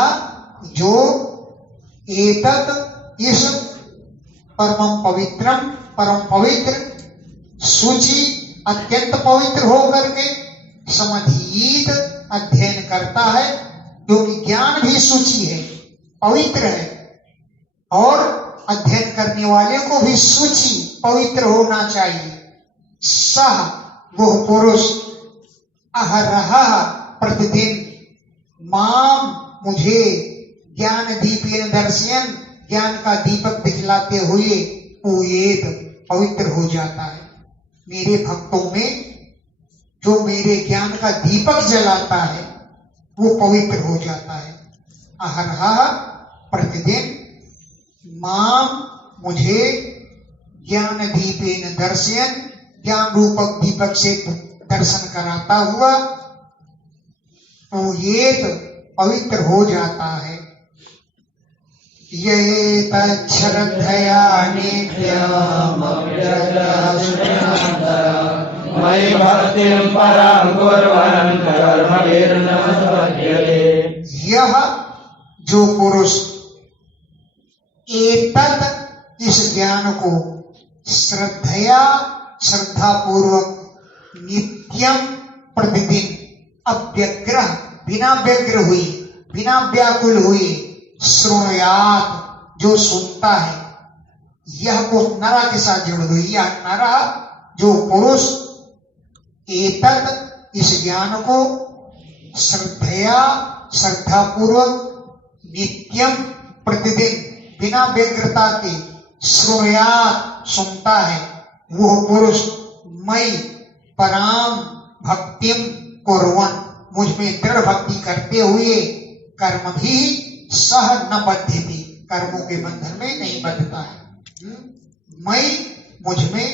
जो एतत् इस परमम पवित्रम परम पवित्र सूचि अत्यंत पवित्र होकर के समधीत अध्ययन करता है, क्योंकि ज्ञान भी सूचि है, पवित्र है, और अध्ययन करने वाले को भी सूचि पवित्र होना चाहिए। सह वह पुरुष अहरह प्रतिदिन माम मुझे ज्ञान दीपेन दर्शयन ज्ञान का दीपक दिखलाते हुए पूयेत पवित्र हो जाता है। मेरे भक्तों में जो मेरे ज्ञान का दीपक जलाता है वो पवित्र हो जाता है। अहरह प्रतिदिन माम मुझे ज्ञान दीपेन दर्शयन ज्ञान रूपक दीपक से दर्शन कराता हुआ पूयेत पवित्र हो जाता है। ये तच्छ्रद्धया मयि भक्तिं परां कुर्वन् कर्मभिर्न बध्यते। यह जो पुरुष एतत् इस ज्ञान को श्रद्धया श्रद्धा पूर्वक नित्यम प्रतिदिन अव्यग्रह बिना व्यग्र हुई बिना व्याकुल हुए श्रोयात जो सुनता है, यह को नरा के साथ जोड़ दो। यह नरा जो पुरुष एतत् इस ज्ञान को श्रद्धया श्रद्धा पूर्वक नित्यम प्रतिदिन बिना व्यग्रता के श्रोयात सुनता है, वह पुरुष मई पराम भक्तिम कुर्वन् मुझ में दृढ़ भक्ति करते हुए कर्म भी सह न बध्यति कर्मों के बंधन में नहीं बंधता है। मैं मुझ में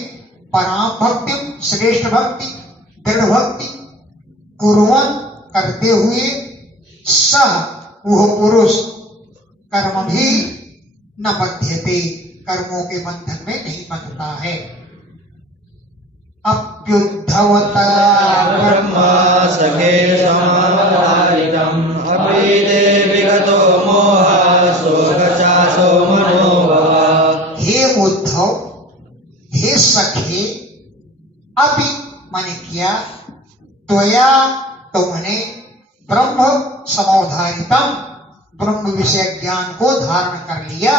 पराम भक्तिम श्रेष्ठ भक्ति दृढ़ भक्ति कुर्वन् करते हुए सह वह पुरुष कर्म भी न बध्यते कर्मों के बंधन में नहीं बंधता है। अप्युद्धवता ब्रह्म सखे समावधारितम् अपीते विगतो मोहः शोकचाशो मनोभवः। हे उद्धव हे सखे अपि माने क्या त्वया तुमने ब्रह्म समोधारितम ब्रह्म विषय ज्ञान को धारण कर लिया।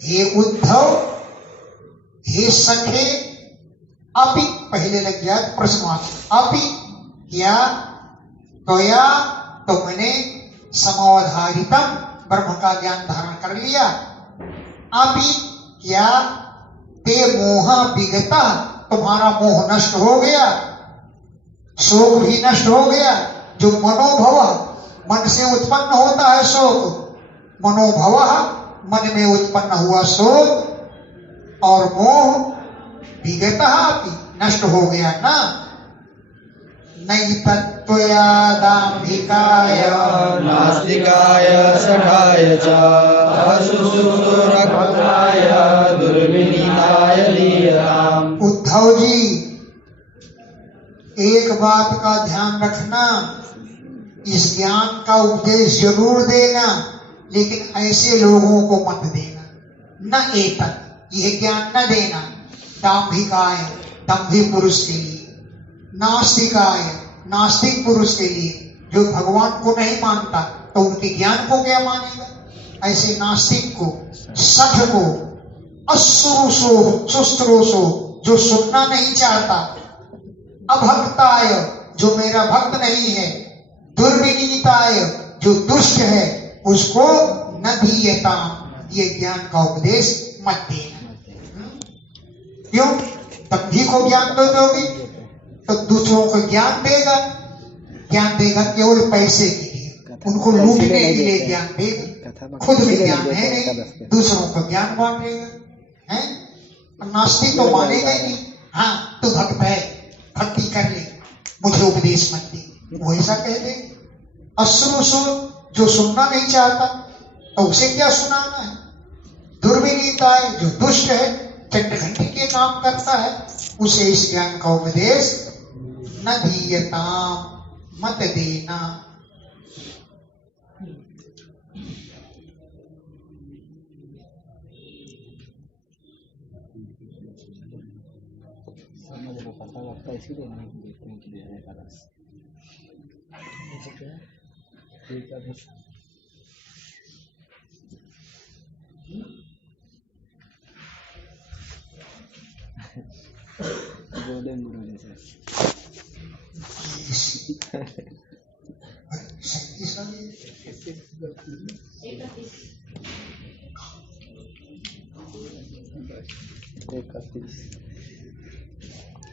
हे उद्धव हे सखे अपि पहले लग गया प्रश्नवाचक अपि क्या त्वया तुमने समोधारितम ब्रह्म का ज्ञान धारण कर लिया। अपि क्या ते मोह विगता तुम्हारा मोह नष्ट हो गया, शोक भी नष्ट हो गया। जो मनोभव मन से उत्पन्न होता है शोक, मनोभव मन में उत्पन्न हुआ शोक और मोह विगता अपि नष्ट हो गया ना। नहीं तत्त्वया दाम्भिकाय नास्तिकाय सठाय च अशुश्रुतरक्ताय दुर्विनीताय दीयताम्। उद्धव जी एक बात का ध्यान रखना, इस ज्ञान का उपदेश जरूर देना, लेकिन ऐसे लोगों को मत देना। न एतत् यह ज्ञान न देना दाम्भिकाय दम्भी पुरुष के लिए, नास्तिकाय नास्तिक पुरुष के लिए जो भगवान को नहीं मानता तो उनके ज्ञान को क्या मानेगा। ऐसे नास्तिक को, सठ को, अश्रुषो शुश्रूषो जो सुनना नहीं चाहता, अभक्ताय जो मेरा भक्त नहीं है, दुर्विनीताय जो दुष्ट है, उसको न दीयता ये ज्ञान का उपदेश मत देना। क्यों? तभी को ज्ञान दो दोगे तो दूसरों को ज्ञान देगा केवल पैसे के लिए, उनको लूटने के लिए ज्ञान देगा, खुद में ज्ञान है नहीं, दूसरों को ज्ञान बांटेगा। है नास्तिक तो मानेगा ही नहीं। हाँ तू भक्त है, भक्ति कर ले, मुझे उपदेश मत दे, वो ऐसा कह दे। अश्रुषो जो सुनना नहीं चाहता तो उसे क्या सुनाना है। दुर्विनीता है जो दुष्ट है, चंडघंटी के काम करता है, उसे इस ज्ञान का उपदेश न दीयता मत देना। इसीलिए नहीं देखते हैं कि देने का रस गोल्डन गुरु जैसे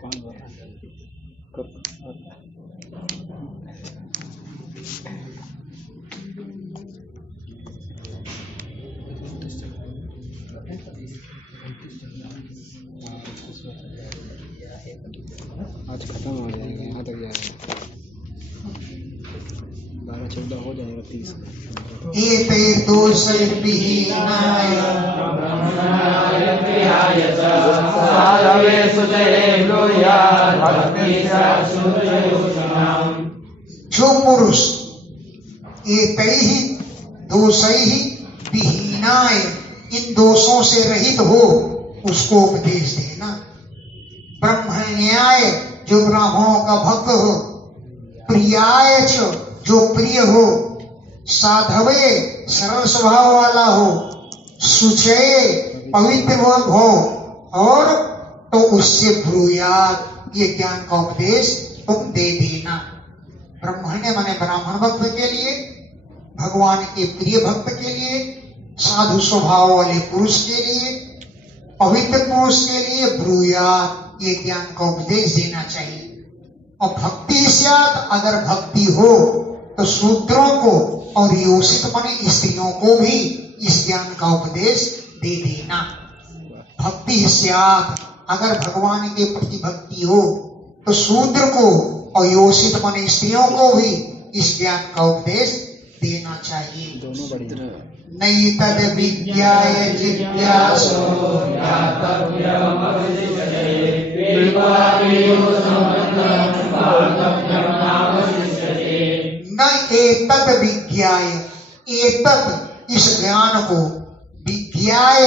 कौन बोल रहा है? आज खत्म हो जाएगा, यहाँ तक जाएगा, 12-14 हो जाएगा, 30 एते दोषैर्विहीनाय साधवे सुजये ब्रूयात् भक्तिश्च शुद्धयोषिणाम्। जो पुरुष एतैहि दोषैहि विहीनाय इन दोषों से रहित हो उसको उपदेश देना। ब्रह्मण्याय जो ब्राह्मणों का भक्त हो, प्रियाय च जो प्रिय हो, साधवे सरल स्वभाव वाला हो, शुचये पवित्र हो, और तो उससे ब्रूयात् ये ज्ञान का उपदेश तुम दे देना। ब्रह्मण्य माने ब्राह्मण भक्त के लिए, भगवान के प्रिय भक्त के लिए, साधु स्वभाव वाले पुरुष के लिए, पवित्र पुरुष के लिए ब्रूयात् ये ज्ञान का उपदेश देना चाहिए। और भक्ति स्यात् अगर भक्ति हो तो शूद्रों को और योषित माने स्त्रियों को भी इस ज्ञान का उपदेश दे देना। भक्ति स्यात् अगर भगवान के प्रति भक्ति हो तो शूद्र को और योषित माने स्त्रियों को भी इस ज्ञान का उपदेश देना चाहिए। दोनों बढ़िया। नई तद विद्याय जिज्ञासो न एतत् विज्ञाय, एतत् इस ज्ञान को, विज्ञाय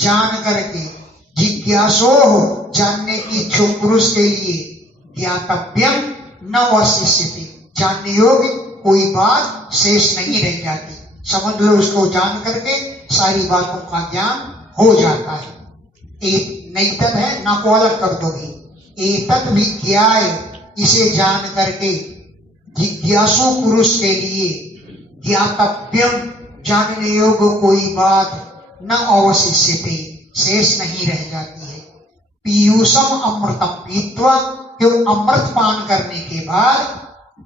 जान करके, जिज्ञासो जानने की इच्छुक पुरुष के लिए, ज्ञातव्यम न वशिष्यति जानने योग्य कोई बात शेष नहीं रह जाती। समझ लो उसको जान करके सारी बातों का ज्ञान हो जाता है। एक नैतद है ना को अलग कर दोगे। एतत् विज्ञाय इसे जान करके जिज्ञासु पुरुष के लिए, ज्ञातव्यम जानने योग्य कोई बात न अवशिष्यते शेष नहीं रह जाती है। पीयूषम अमृतम पीत्वा क्यों अमृत पान करने के बाद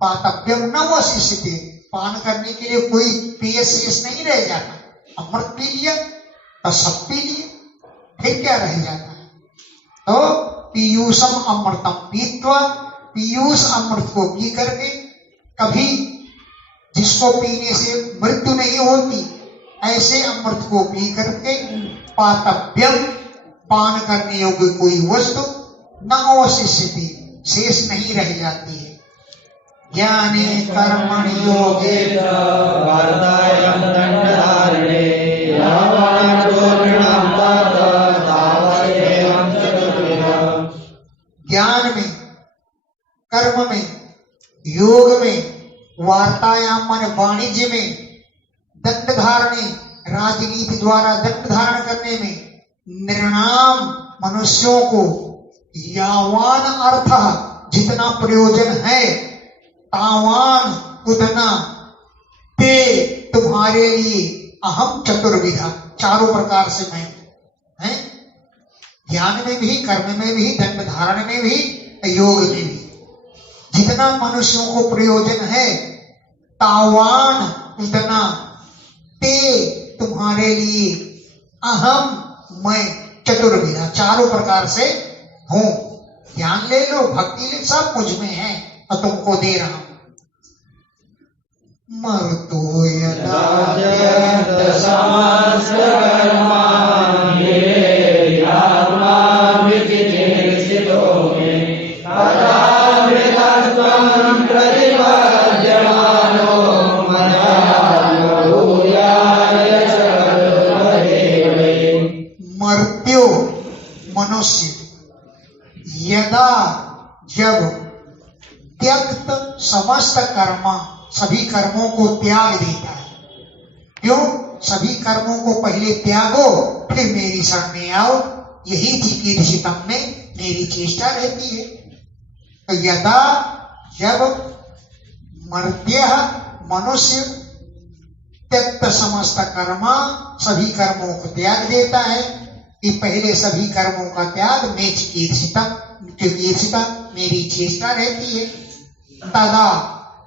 पातव्यम न अवशिष्यते पान करने के लिए कोई पेय शेष नहीं रह जाता। अमृत पी लिया तो सब पी लिए, फिर क्या रह जाता है। तो पीयूषम अमृतम पीत्वा, पीयूष अमृत को पी करके, कभी जिसको पीने से मृत्यु नहीं होती ऐसे अमृत को पी करके, पातव्यम पान करने योग्य कोई वस्तु न अवशिष्यति शेष नहीं रह जाती है। ज्ञाने कर्मणि योगे वार्तायां दंडधारणे यावान्योर्णं तत् तावदेवं चतुर्विधम्। ज्ञान में, कर्म में, योग में, वार्तायाम माने वाणिज्य में, दंड धारणे राजनीति द्वारा दंड धारण करने में, निर्णाम मनुष्यों को यावान अर्थ जितना प्रयोजन है तावान उतना ते तुम्हारे लिए अहम चतुर्विधा चारों प्रकार से मैं है ज्ञान में भी कर्म में भी दंड धारण में भी योग में भी जितना मनुष्यों को प्रयोजन है तावान उतना ते तुम्हारे लिए अहम मैं चतुर्विधा चारों प्रकार से हूं। ज्ञान ले लो भक्ति ले सब मुझ में है और तुमको दे रहा हूं। मर्तो यदा मर्त्यो मनुष्य यदा जब त्यक्त समस्त कर्मा सभी कर्मों को त्याग देता है। क्यों? सभी कर्मों को पहले त्यागो फिर मेरी शरण में आओ, यही चिकीर्षितम में मेरी चेष्टा रहती है। तो यदा जब मर्त्य मनुष्य त्यक्त समस्त कर्मा सभी कर्मों को त्याग देता है कि पहले सभी कर्मों का त्याग में चिकीर्षिता मेरी चेष्टा रहती है। तदा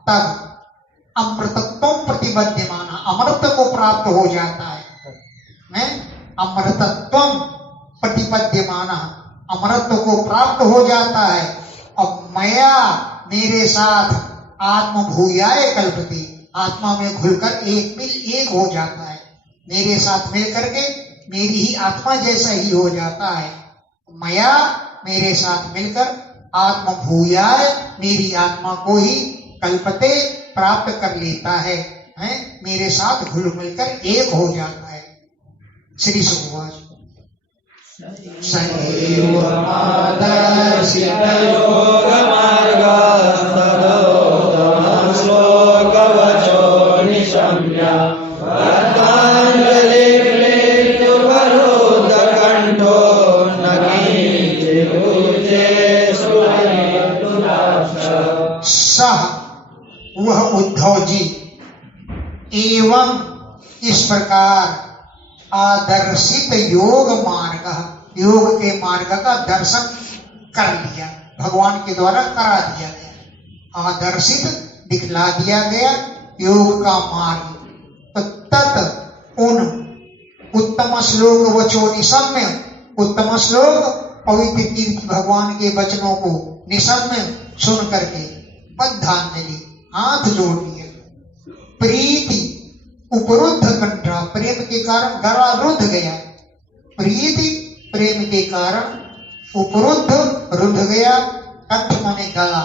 तब अमृतत्व प्रतिबद्धमाना अमृत को प्राप्त हो जाता है। अमृतत्व प्रतिपद्यमाना अमृत को प्राप्त हो जाता है। अब मया मेरे साथ आत्म भूयाय कल्पते आत्मा में घुलकर एक हो जाता है। मेरे साथ मिल करके मेरी ही आत्मा जैसा ही हो जाता है। मया मेरे साथ मिलकर आत्म भूयाय मेरी आत्मा को ही कल्पते प्राप्त कर लेता है, मेरे साथ घुल मिलकर एक हो जाता है। श्री सुखवाच सह वह उद्धव जी एवं इस प्रकार आदर्शित योग के मार्ग का दर्शन कर लिया, भगवान के द्वारा करा दिया गया, आदर्शित दिखला दिया गया योग का मार्ग। तो तत् उन उत्तम श्लोक वचो निशम्य उत्तम श्लोक पवित्र तीर्थ भगवान के वचनों को निशम्य सुन करके बद्धांजलि हाथ जोड़ लिए। प्रीति उपरुद्ध कंठा प्रेम के कारण गला रुद्ध गया। प्रीति प्रेम के कारण उपरुद्ध रुद्ध गया। कंठ माने गला।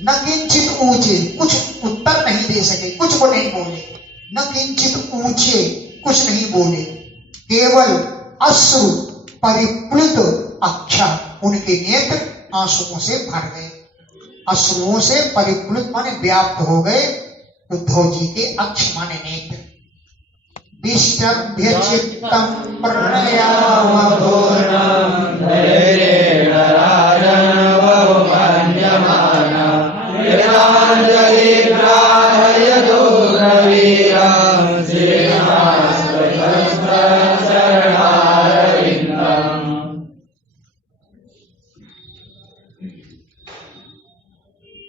न किंचित ऊंचे कुछ उत्तर नहीं दे सके, कुछ को नहीं बोले। न किंचित ऊंचे कुछ नहीं बोले, केवल अश्रु परिप्लुत अक्षा उनके नेत्र आंसुओं से भर गए। अश्रुओं से परिप्लुत माने व्याप्त हो गए उद्धव जी के अक्ष माने नेत्र। विष्टभ्य चित्तम प्रणयावधूर्णं धैर्येण राजन् बहुमन्यमाना विराञ्जलिग्राहय दूरवीरं श्रीनिवासशरणारविन्दम्।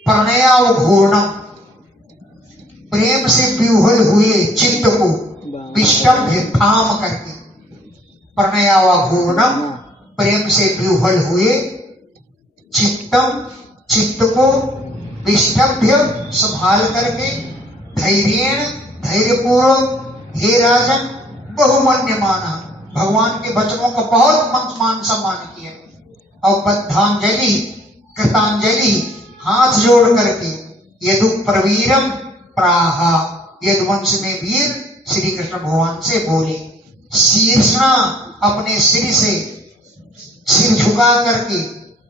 प्रणयावघूर्णम प्रेम से विह्वल हुए चित्त को विष्टभ्य थाम करके, प्रणयावघूर्णम प्रेम से विह्वल हुए चित्तम चित्त को विष्टभ्य संभाल करके धैर्यपूर्वक हे राजन बहुमन्यमाना भगवान के वचनों का बहुत मान सम्मान किया। और बद्धांजलि कृतांजलि हाथ जोड़ करके यदु प्रवीरम प्राहा यदुवंश में वीर श्री कृष्ण भगवान से बोले। शीर्षणा अपने सिर से सिर झुका करके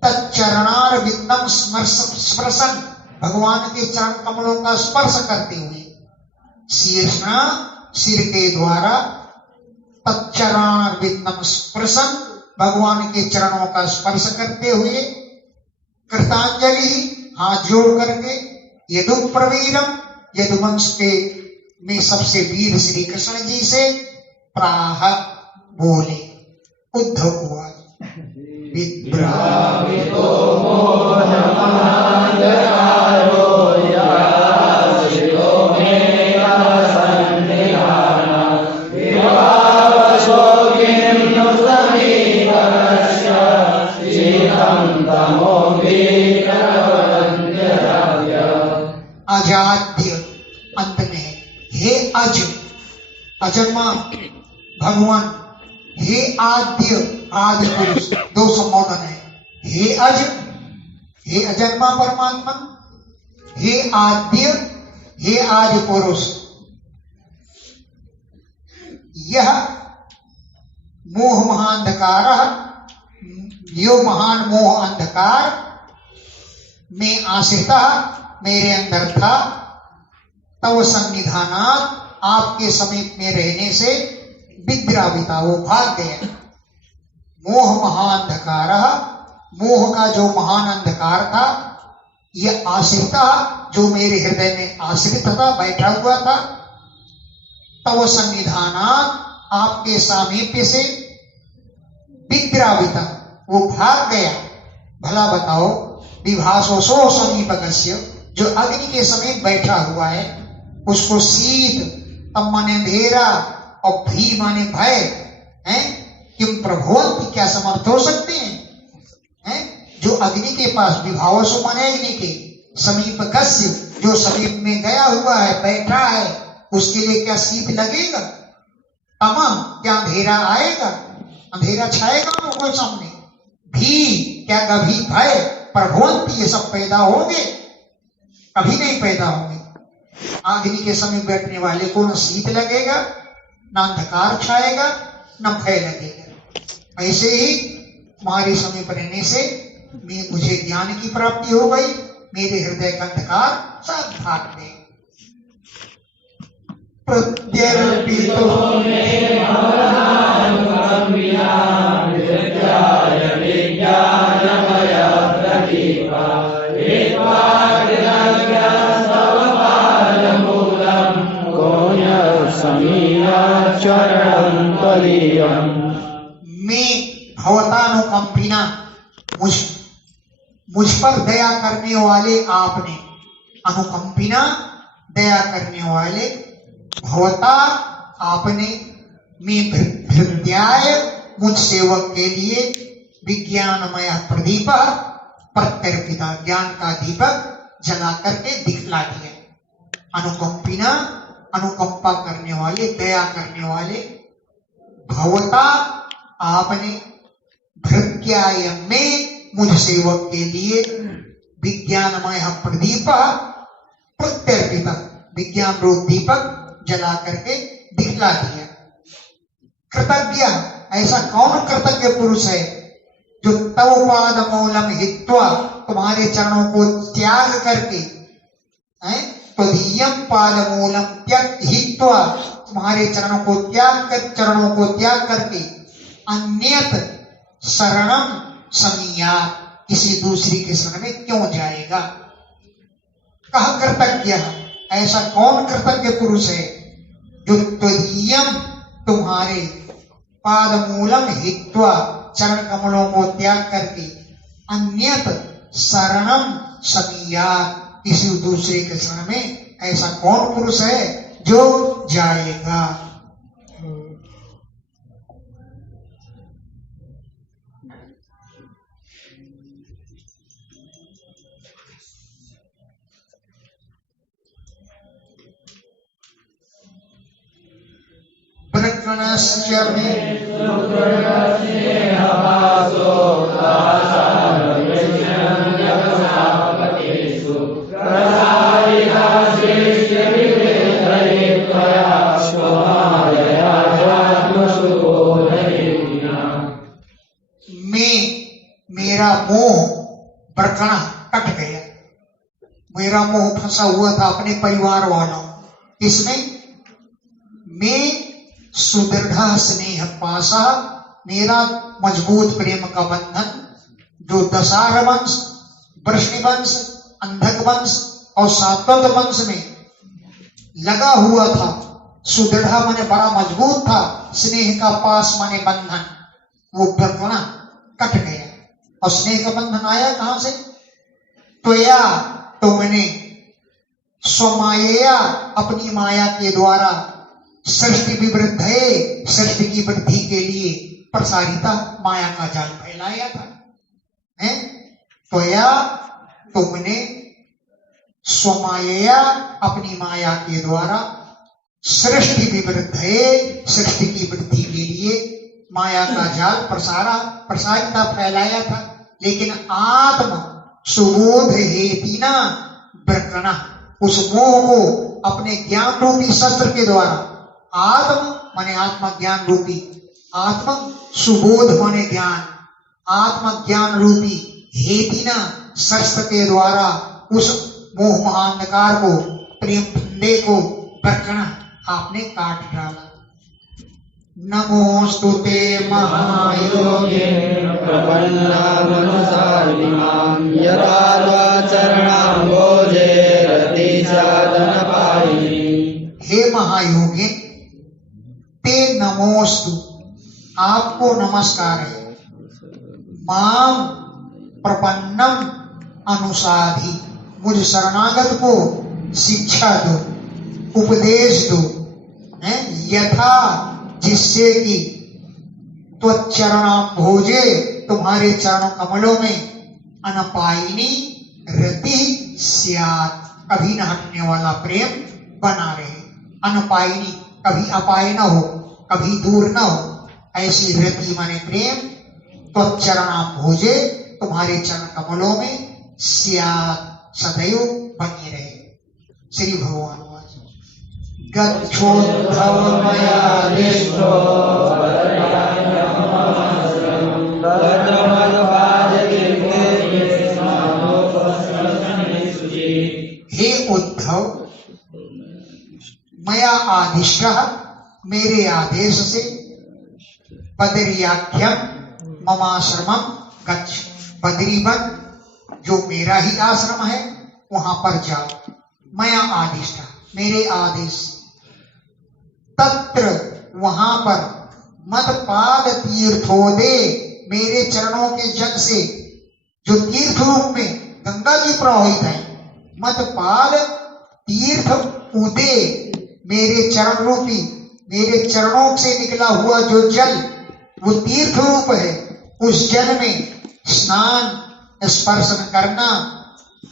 तच्चरणार विन्दम स्पर्शन भगवान के चरण कमलों का स्पर्श करते हुए शीर्षणा सिर के द्वारा तच्चरणार्विंदम स्पर्शन, भगवान के चरणों का स्पर्श करते हुए, कृतांजलि, हाथ जोड़ करके, यदुप्रवीरम, यदुवंश के में सबसे वीर श्री कृष्ण जी से प्राह बोले। उद्धव हुआ विद्रावितो मोहमहांधकारो यासितो मेघा सन्निधाना विभावशोकिन्नुसमीकरस्य शीतं तमो विकरवन्त्यराव्य। अजाद्य अंत में है। हे अज, अजन्मा भगवान, हे आद्य आदि पुरुष, दो संबोधन है। हे अज, हे अजन्मा परमात्मा, हे आद्य, हे आदि पुरुष। यह मोह महाअंधकार, यो महान मोह अंधकार में आश्रित मेरे अंदर था, तव सन्निधानात, आपके समीप में रहने से विद्राविता, वो भाग गया। मोह महाअंधकार, मोह का जो महान अंधकार था, यह आश्रित, जो मेरे हृदय में आश्रित था, बैठा हुआ था, तव सन्निधानात, आपके सामीप्य से विद्राविता, वो भाग गया। भला बताओ, विभासो समीपकस्य, जो अग्नि के समीप बैठा हुआ है, उसको शीत, तम माने अंधेरा, और भी माने भय है, किम प्रभुवंती, क्या समर्थ हो सकते हैं? जो अग्नि के पास, विभावसो माने अग्नि के, समीपकस्य, जो समीप में गया हुआ है, बैठा है, उसके लिए क्या शीत लगेगा? तमम, क्या अंधेरा आएगा? अंधेरा छाएगा उनके सामने? भी, क्या कभी भय, प्रभुवंती, ये सब पैदा होंगे? कभी नहीं पैदा होंगे। अग्नि के समीप बैठने वाले को न शीत लगेगा, न अंधकार छाएगा, न भय लगेगा। ऐसे ही तुम्हारे समीप रहने से मुझे ज्ञान की प्राप्ति हो गई, मेरे हृदय का अंधकार सब भाग गए। प्रत्यर्पितो मे भवनानुकम्पिना विद्याय विज्ञानमय प्रदीपा विद्वाग्रज्ञस्तवपादमूलं कोऽन्यसमीयाचरणं त्वदीयम्। मैं भवतानुकंपिना, मुझ पर दया करने वाले आपने, अनुकंपिना, दया करने वाले, भवता, आपने, मैं भृत्याय, मुझ सेवक के लिए, विज्ञानमय प्रदीप, प्रत्यर्पिता, ज्ञान का दीपक जला करके दिखला दिया। अनुकंपिना, अनुकंपा करने वाले, दया करने वाले, भवता, आपने, भृत्याय में, मुझ सेवक के लिए, विज्ञानमय प्रदीप, प्रत्यर्पिता, विज्ञान रूप दीपक जला करके दिखला दिया। कृतज्ञ, ऐसा कौन कृतज्ञ पुरुष है जो तव पाद मूलम हित्वा, तुम्हारे चरणों को त्याग करके, त्वदीयम पाद मूलम त्याग हित्वा, तुम्हारे चरणों को त्याग करके, अन्यत शरणम समीया, किसी दूसरी के शरण में क्यों जाएगा? कह कृतज्ञ, ऐसा कौन कृतज्ञ पुरुष है जो त्वदीयम, तुम्हारे पाद मूलम हित्वा, चरण कमलों को त्याग करके, अन्यत शरणम समीया, किसी दूसरे के शरण में ऐसा कौन पुरुष है जो जाएगा? प्रकरणस्य मे सुकृतस्नेहभासो दासानविष्णन्यवसापतेषु प्रसारिता श्रेष्ठविवेधये त्वया स्वमायया स्वात्मसुबोधयेन। मेरा मोह प्रकरण कट गया। मेरा मोह फंसा हुआ था अपने परिवार वालों, इसमें मैं सुदृढ़ स्नेह पासा, मेरा मजबूत प्रेम का बंधन जो दशार वंश, वृष्णि वंश, अंधक वंश और सात्वत वंश में लगा हुआ था। सुदृढ़ माने बड़ा मजबूत था, स्नेह का पास माने बंधन, वो बंधना कट गया। और स्नेह का बंधन आया कहां से? त्वया, तुमने, स्वमाया, अपनी माया के द्वारा, सृष्टि विवृद्धये, सृष्टि की वृद्धि के लिए प्रसारिता, माया का जाल फैलाया था। है त्वया, तुमने, स्वमाया, अपनी माया के द्वारा, सृष्टि विवृद्धये, सृष्टि की वृद्धि के लिए माया का जाल प्रसारिता फैलाया था। लेकिन आत्म सुबोध हेतिना प्रकरण, उस मोह को अपने ज्ञान रूपी शस्त्र के द्वारा, आत्म माने आत्म ज्ञान रूपी, आत्म सुबोध माने ज्ञान, आत्म ज्ञान रूपी हेतिना शस्त्र के द्वारा उस मोह महांधकार को, प्रेम फंदे को, प्रकरण आपने काट डाला। नमोस्तुते महायोगे प्रपन्नामनुसारिणां यथा चरणाम्भोजे रतिसाधनपायिनी। हे महायोगे, ते नमोस्तु, आपको नमस्कार है। माम प्रपन्नम अनुसाधि, मुझ शरणागत को शिक्षा दो, उपदेश दो, यथा जिससे कि त्वच्चरणाम भोजे, तुम्हारे चरण कमलों में अनपायिनी रति स्यात्, कभी न हटने वाला प्रेम बना रहे। अनपायिनी, कभी अपाय न हो, कभी दूर न हो, ऐसी रति माने प्रेम, त्वच्चरणाम भोजे, तुम्हारे चरण कमलों में स्यात्, सदैव बनी रहे। श्री भगवान गच्छोद्धव मया दृष्टो हे उद्धव, मया आदिष्ट, मेरे आदेश से, बदरियाख्यम ममाश्रमम गच्छ, बदरीवन जो मेरा ही आश्रम है वहां पर जाओ। मया आदिष्ट, मेरे आदेश, तत्र वहां पर, मत पाद तीर्थोदे, मेरे चरणों के जल से, जो तीर्थ रूप में गंगा जी प्रवाहित है, मत पाद तीर्थ उदे, मेरे चरण रूपी, मेरे चरणों से निकला हुआ जो जल वो तीर्थ रूप है, उस जल में स्नान स्पर्शन करना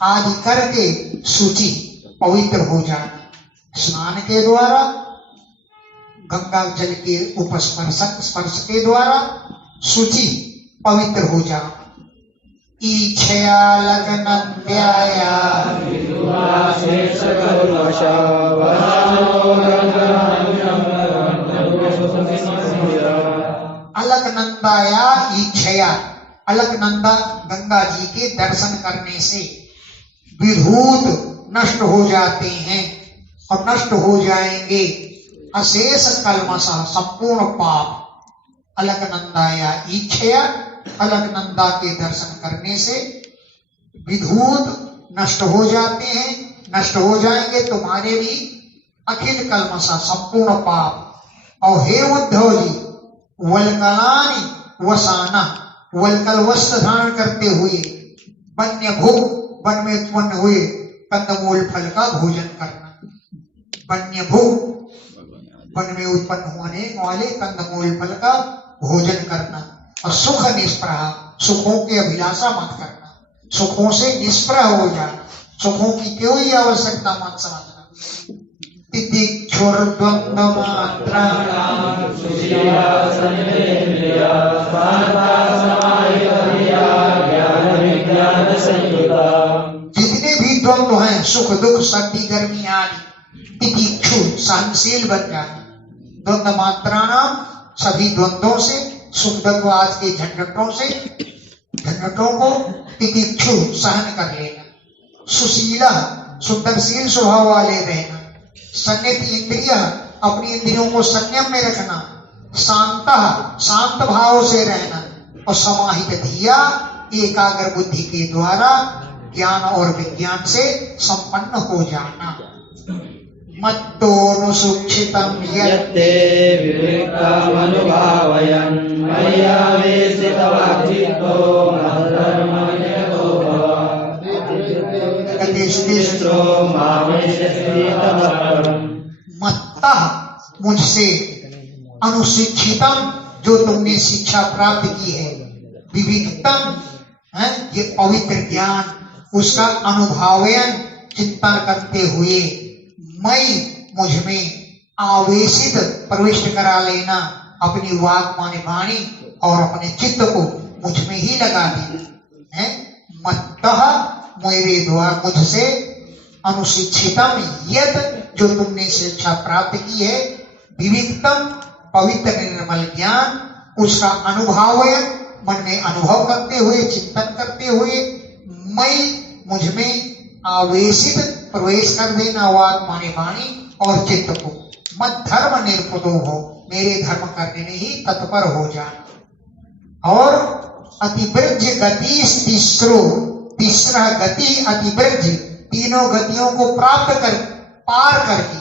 आदि करके शुचि पवित्र हो जाना। स्नान के द्वारा, गंगा जल के स्पर्श के द्वारा शुचि पवित्र हो जाना। ईच्छया लगनंद्याया अलकनंदाया ईच्छया, अलकनंदा गंगा जी के दर्शन करने से विभूत नष्ट हो जाते हैं और नष्ट हो जाएंगे अशेष कल्मषा, संपूर्ण पाप। अलकनंदाया ईच्छया, अलकनंदा के दर्शन करने से विधूत नष्ट हो जाते हैं, नष्ट हो जाएंगे तुम्हारे भी अखिल कल्मषा, संपूर्ण पाप। और हे उद्धव जी, वल्कलानि वसाना, वल्कल वस्त्र धारण करते हुए, वन्य भूख, वन में उत्पन्न हुए कंदमूल फल का भोजन करना। वन्य भूख, वन में उत्पन्न होने वाले कंदमूल फल का भोजन करना। और सुख निष्प्रह, सुखों की अभिलाषा मत करना, सुखों से निष्प्रह हो जाना, सुखों की कोई आवश्यकता मत समझना। तितिक्षुर्द्वंद्व मात्राणां जितने भी द्वंद्व हैं, सुख दुख सर्दी गर्मी आदि, तितिक्षु सहनशील बन जाना। द्वंद्व मात्राणां, सभी द्वंद्वों से, सुख दुख आज के झंझटों से, झंझटों को तितिक्षु सहन कर लेना। सुशीला, सुंदरशील स्वभाव वाले रहना। संयत इंद्रिय, अपनी इंद्रियों को संयम में रखना, शांत भाव से रहना और समाहित धिया एकाग्र बुद्धि के द्वारा ज्ञान और विज्ञान से संपन्न हो जाना। मत्तोऽनुसूक्षितं यत्ते विवेकमनुभावयन् मय्यावेशितवाक्चित्तो मद्धर्मण्यतो गतिस्थिरो मामनिष्यसि तदपरम्। मत्तः मुझसे, अनुशिक्षितम जो तुमने शिक्षा प्राप्त की है, विविक्तम है ये पवित्र ज्ञान, उसका अनुभावयन चिंतन करते हुए मैं मुझमें आवेशित प्रविष्ट करा लेना, अपनी वाक माने वाणी और अपने चित्त को मुझमें ही लगा देना है। मत्तः मेरे द्वारा मुझसे, अनुशिक्षितम यद जो तुमने शिक्षा प्राप्त की है, विविक्तम पवित्र निर्मल ज्ञान, उसका अनुभावयन मन में अनुभव करते हुए चिंतन करते हुए मैं मुझमें आवेशित प्रवेश कर देना, वाक माने वाणी और चित्त को। मत धर्म निरपदो हो, मेरे धर्म करने में ही तत्पर हो जाना। और अतिवृज गति तीसरा गति अतिवृज, तीनों गतियों को प्राप्त कर पार करके,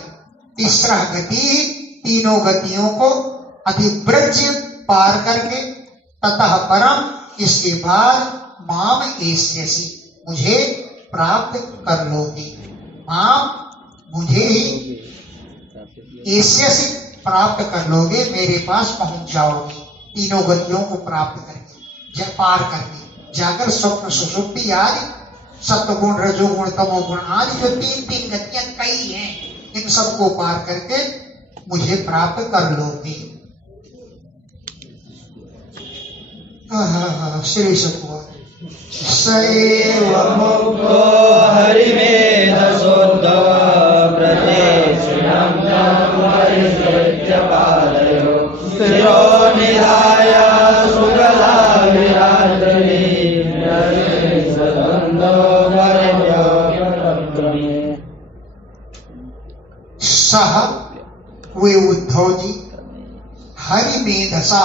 तीसरा गति तीनों गतियों को अतिवृज पार करके, ततः परम इसके बाद माम एष्यसि मुझे प्राप्त कर लोगे। माम मुझे ही एष्यसि प्राप्त कर लोगे, मेरे पास पहुंच जाओगे तीनों गतियों को प्राप्त करके, पार करके जाकर स्वप्न सुषुप्ति आदि सत्वगुण रजोगुण तमोगुण आदि जो तीन गतियां कई हैं, इन सबको पार करके मुझे प्राप्त कर लोगे। श्री सत्व सैव मुक्तो हरिमेधसोद्धव प्रत्यक्षं परिसृज्य पादयो शिरो निधाय सुगलाभिरात्रि सह वे उद्धव जी हरि मेधसा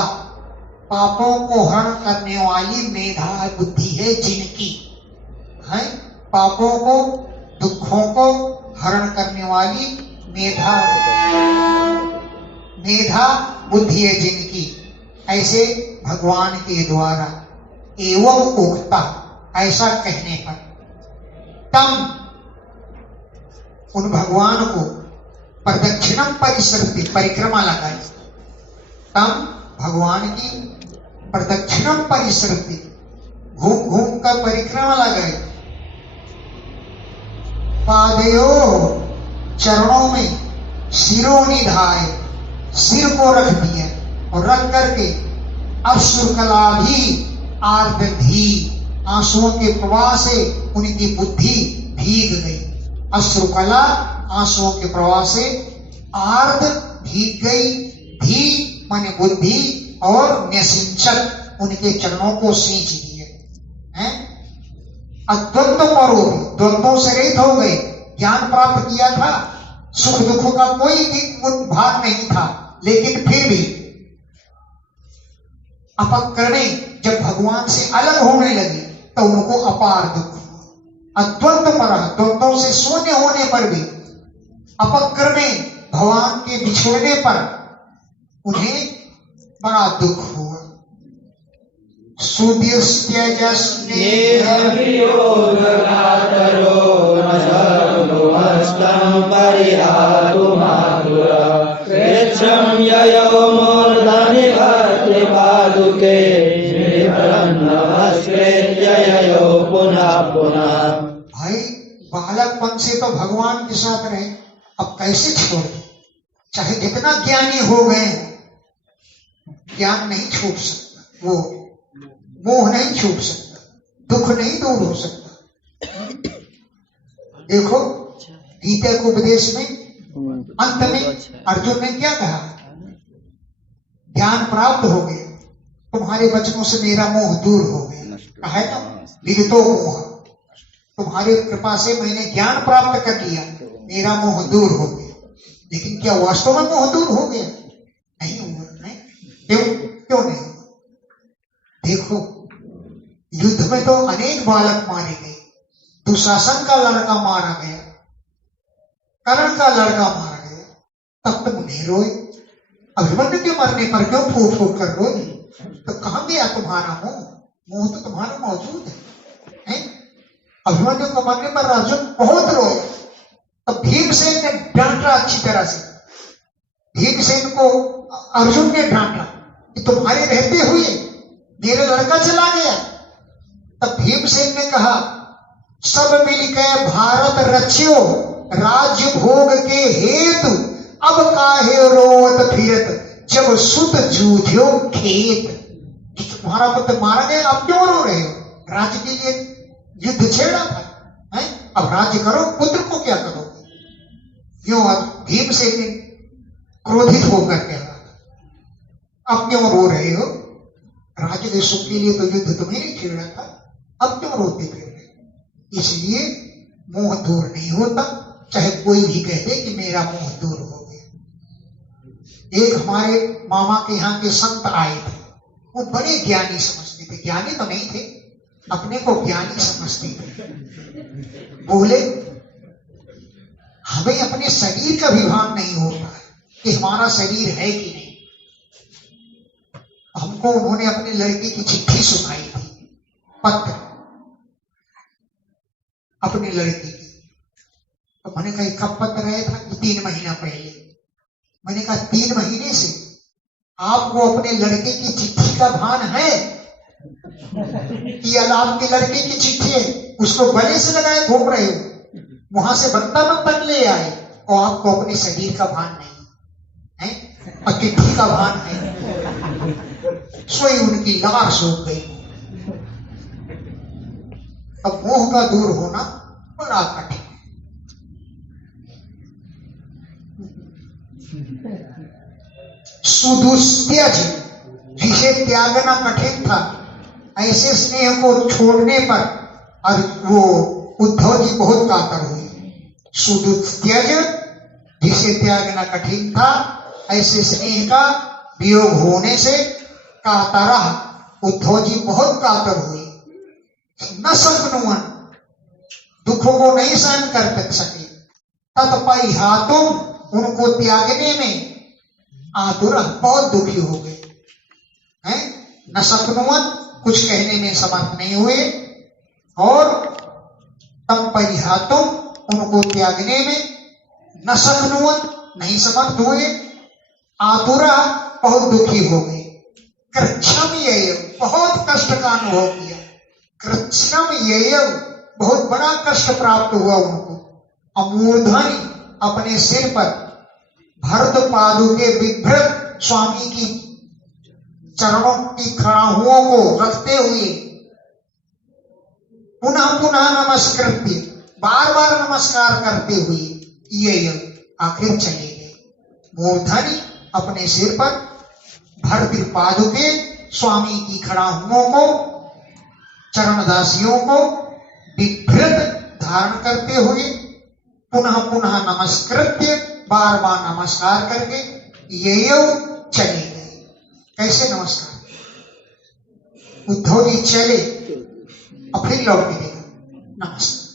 पापों को हरण करने वाली मेधा बुद्धि है जिनकी है, पापों को दुखों को हरण करने वाली मेधा बुद्धि है जिनकी, ऐसे भगवान के द्वारा एवं उक्ता ऐसा कहने पर तम उन भगवान को प्रदक्षिणम परिसरती परिक्रमा लगाई, तम भगवान की प्रदक्षिणम परिसरती घूम घूम कर परिक्रमा लगाई, पादयो चरणों में शिरोनिधाय सिर को रख दिया और रख करके अश्रुकला भी आर्द्रधी आंसुओं के प्रवाह से उनकी बुद्धि भीग गई, अश्रुकला आंसुओं के प्रवाह से आर्द्र भीग गई, भी माने बुद्धि और न्यसिंचन उनके चरणों को सींच दिए हैं। अद्वंद्व परो द्वंद्वों से रहित हो गए, ज्ञान प्राप्त किया था, सुख दुखों का कोई भाग नहीं था, लेकिन फिर भी अपक्रमे जब भगवान से अलग होने लगे तो उनको अपार दुख हुआ। अद्वंद्व पर द्वंद्वों से शून्य होने पर भी अपक्रमे भगवान के बिछोड़ने पर उन्हें बड़ा दुख हुआ। भाई बालकपन से तो भगवान के साथ रहे, अब कैसे छोड़, चाहे जितना ज्ञानी हो गए, ज्ञान नहीं छूट सकता, वो मोह नहीं छूट सकता, दुख नहीं दूर हो सकता। देखो गीता के उपदेश में अंत में अर्जुन ने क्या कहा, ज्ञान प्राप्त हो गया, तुम्हारे वचनों से मेरा मोह दूर हो गया, कहा है ना, विदितो मोह, तुम्हारी कृपा से मैंने ज्ञान प्राप्त कर लिया, मेरा मोह दूर हो गया। लेकिन क्या वास्तव में मोह दूर हो गया? नहीं हुआ। नहीं, क्यों नहीं हुआ? देखो, युद्ध में तो अनेक बालक मारे गए, दुशासन का लड़का मारा गया, कर्ण का लड़का मारा गया, तब तुम नहीं रोए? अभिमन्यु के मरने पर क्यों फूट फूट कर रोए? तो कहां गया तुम्हारा मोह? मोह तो तुम्हारा मौजूद है? अभिमन्यु को मरने पर अर्जुन बहुत रोए। तो भीमसेन ने डांटा अच्छी तरह से। भीमसेन को अर्जुन ने डांटा कि तुम्हारे रहते हुए मेरा लड़का चला गया। तब भीमसेन ने कहा, सब मिलकर भारत रचियो राज्य भोग के हेतु, अब काहे रोवत फिरत जब सुत जूझो खेत। तुम्हारा पुत्र मारा गया, अब क्यों रो रहे हो? राज्य के लिए युद्ध छेड़ा था, है? अब राज्य करो, पुत्र को क्या करोगे? क्यों? अब भीमसेन ने क्रोधित होकर कह रहा था, अब क्यों रो रहे हो? राज्य के सुख के लिए तो युद्ध तुम्हें नहीं छेड़ा था, अब क्यों रोते फिर रहे? इसलिए मोह दूर नहीं होता, चाहे कोई भी कह दे कि मेरा मोह दूर हो गया। एक हमारे मामा के यहाँ के संत आए थे, वो बड़े ज्ञानी समझते थे, ज्ञानी तो नहीं थे, अपने को ज्ञानी समझते थे। बोले, हमें अपने शरीर का भी भान नहीं होता है कि हमारा शरीर है कि नहीं। हमको उन्होंने अपने लड़के की चिट्ठी सुनाई थी, पत्र अपने लड़के की। तो मैंने कहा, कब पत्र आया था? 3 महीना पहले। मैंने कहा, 3 महीने से आपको अपने लड़के की चिट्ठी का भान है कि आपके लड़के की चिट्ठी है, उसको गले से लगाए घूम रहे हो, वहां से बंदा बंधन ले आए और आपको अपने शरीर का भान नहीं है और चिट्ठी का भान है। सोई उनकी लार सूख गई। अब मोह का दूर होना बड़ा कठिन है। सुदुस्त्यज, जिसे त्यागना कठिन था, ऐसे स्नेह को छोड़ने पर और वो उद्धव जी बहुत कातर हुए। सुदुस्त्यज, जिसे त्यागना कठिन था, ऐसे स्नेह का वियोग होने से कातर उद्धव जी बहुत कातर हुए। न सकनुवन, दुखों को नहीं सहन कर सके। तत्परिहातुम, उनको त्यागने में आतुर, बहुत दुखी हो गए हैं। न सकनुवन, कुछ कहने में समर्थ नहीं हुए, और तम परिहातुम, उनको त्यागने में न सकनुवन, नहीं समर्थ हुए, आतुरा, बहुत दुखी हो गए। कृच्छम येय, बहुत कष्ट का अनुभव किया। कृच्छम येय, बहुत बड़ा कष्ट प्राप्त हुआ उनको। अमूर्धनि, अपने सिर पर भरत पादुके बिभ्रत, स्वामी की चरणों की खड़ाहुओं को रखते हुए पुनः पुनः नमस्कृत्य, बार बार नमस्कार करते हुए ये आखिर चले गए। मूर्धनि, अपने सिर पर भरत पादुके, स्वामी की खड़ाहुओं को, चरणदासियों को बिभ्रत धारण करते हुए, पुनः पुनः नमस्कृत्य, बार बार नमस्कार करके ये चले गए। कैसे नमस्कार? उद्धव जी चले और फिर लौट के देखा, नमस्कार।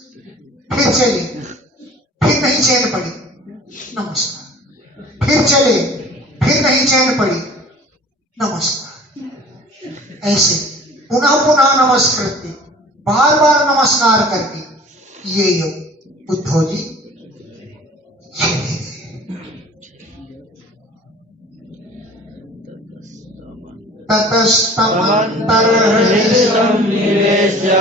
फिर चले, फिर नहीं चैन पड़ी, नमस्कार। फिर चले, फिर नहीं चैन पड़ी, नमस्कार। ऐसे पुनः पुनः नमस्कृत्य, बार बार नमस्कार करके ये उद्धव जी चले गए। ततस्तमन्तर्हृदिशं निवेश्य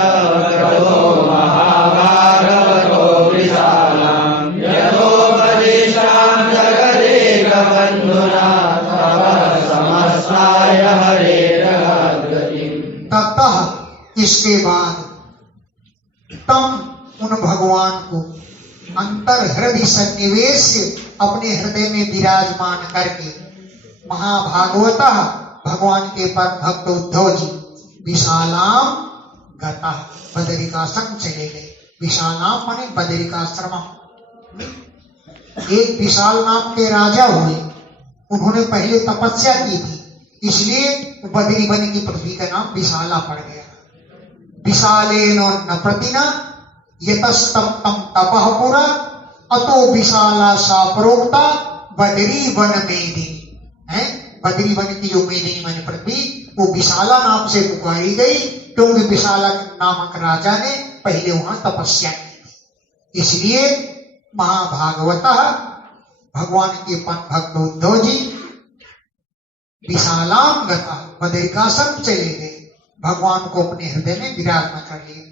करो महाभारतो विशालां, यथोपदेशां जगदेकबन्धुना तव समस्ताय हरेर्गतिम्। ततः, इसके बाद, तम, उन भगवान को, अंतर हृदय सन्निवेश, अपने हृदय में विराजमान करके, महाभागवतः, भगवान के परम भक्त उद्धव जी, विशालाम गता, बदरिकाश्रम चले गए। विशालाम माने बदरिकाश्रम। एक विशाल नाम के राजा हुए, उन्होंने पहले तपस्या की थी, इसलिए बदरी वन की पृथ्वी का नाम विशाला पड़ गया। विशालेन न प्रतिना यतस्तम तम तपः पुरा अतो विशाला सा प्रोक्ता बदरी वन मेदिनी है। बदरी वन की जो मेदिनी माने पृथ्वी, वो विशाला नाम से पुकारी गई क्योंकि विशाला नामक राजा ने पहले वहां तपस्या की। इसलिए महाभागवत भगवान के भक्त उद्धव जी विशालाम गता बदरिकाश्रम चले गए, भगवान को अपने हृदय में विराजमान कर लिया।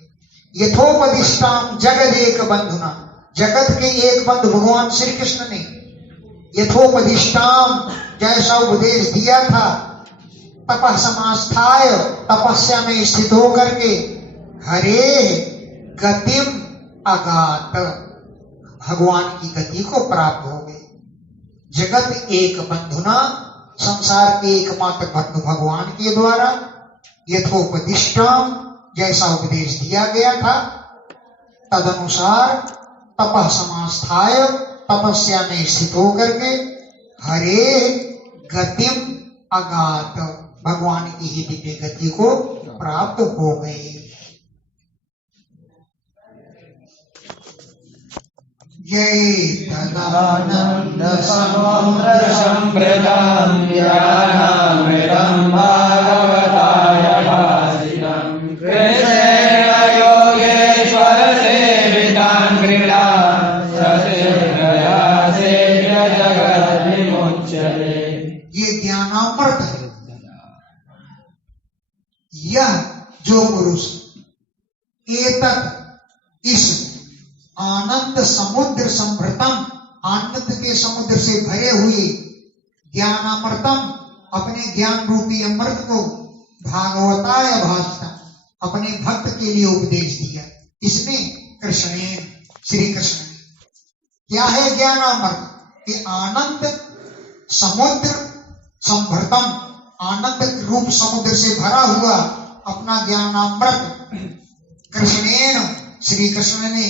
यथोपदिष्टाम जगदेक बंधुना, जगत के एक बंधु भगवान श्री कृष्ण ने यथोपदिष्टाम जैसा उपदेश दिया था, तपः समास्थाय तपस्या में स्थित होकर के हरे गतिम अगात, भगवान की गति को प्राप्त हो गए। जगत एक बंधुना, संसार के एकमात्र बंधु भगवान के द्वारा यथोपदिष्टाम जैसा उपदेश दिया गया था, तदनुसार तपः समास्थाय तपस्या में स्थित होकर के हरे गतिम अगात, भगवान की ही दिव्य गति को प्राप्त हो गए। जय तदानंद समुद्र संप्रदान ज्ञानामृतं भागवताय भाषितं कृष्णेन योगेश्वर सेवितां क्रीडा ससेव्यया सेव्य जगत् विमुच्यते। ये ज्ञानामृत है। यह जो पुरुष एतत् इस आनंद समुद्र संभृतम, आनंद के समुद्र से भरे हुए ज्ञानामृतम, अपने ज्ञान रूपी अमृत को भागवताय भाषितम, अपने भक्त के लिए उपदेश दिया। इसमें कृष्णेन, श्री कृष्ण ने। क्या है ज्ञानामृत? कि आनंद समुद्र संभृतम, आनंद रूप समुद्र से भरा हुआ अपना ज्ञानामृत कृष्णेन, श्री कृष्ण ने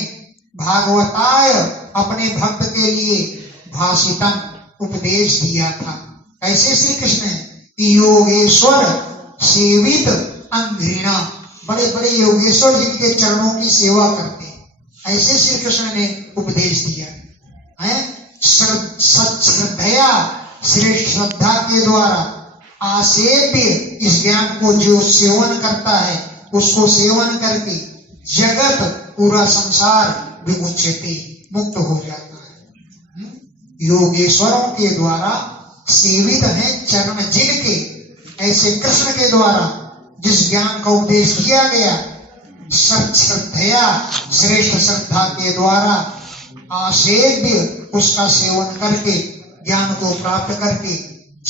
भागवताय, अपने भक्त के लिए भाषितम, उपदेश दिया था। कैसे श्री कृष्ण कि योगेश्वर सेवित अंघ्रिणा, बड़े बड़े योगेश्वर जिनके चरणों की सेवा करते हैं, ऐसे श्री कृष्ण ने उपदेश दिया है। श्रद्धया, श्रेष्ठ श्रद्धा के द्वारा आसेव्य, इस ज्ञान को जो सेवन करता है उसको सेवन करके जगत, पूरा संसार विमुच्यते, मुक्त हो जाता है। योगेश्वरों के द्वारा सेवित है चरण जिनके, ऐसे कृष्ण के द्वारा जिस ज्ञान का उपदेश किया गया, श्रद्धया, श्रेष्ठ श्रद्धा के द्वारा आसेव्य, उसका सेवन करके ज्ञान को प्राप्त करके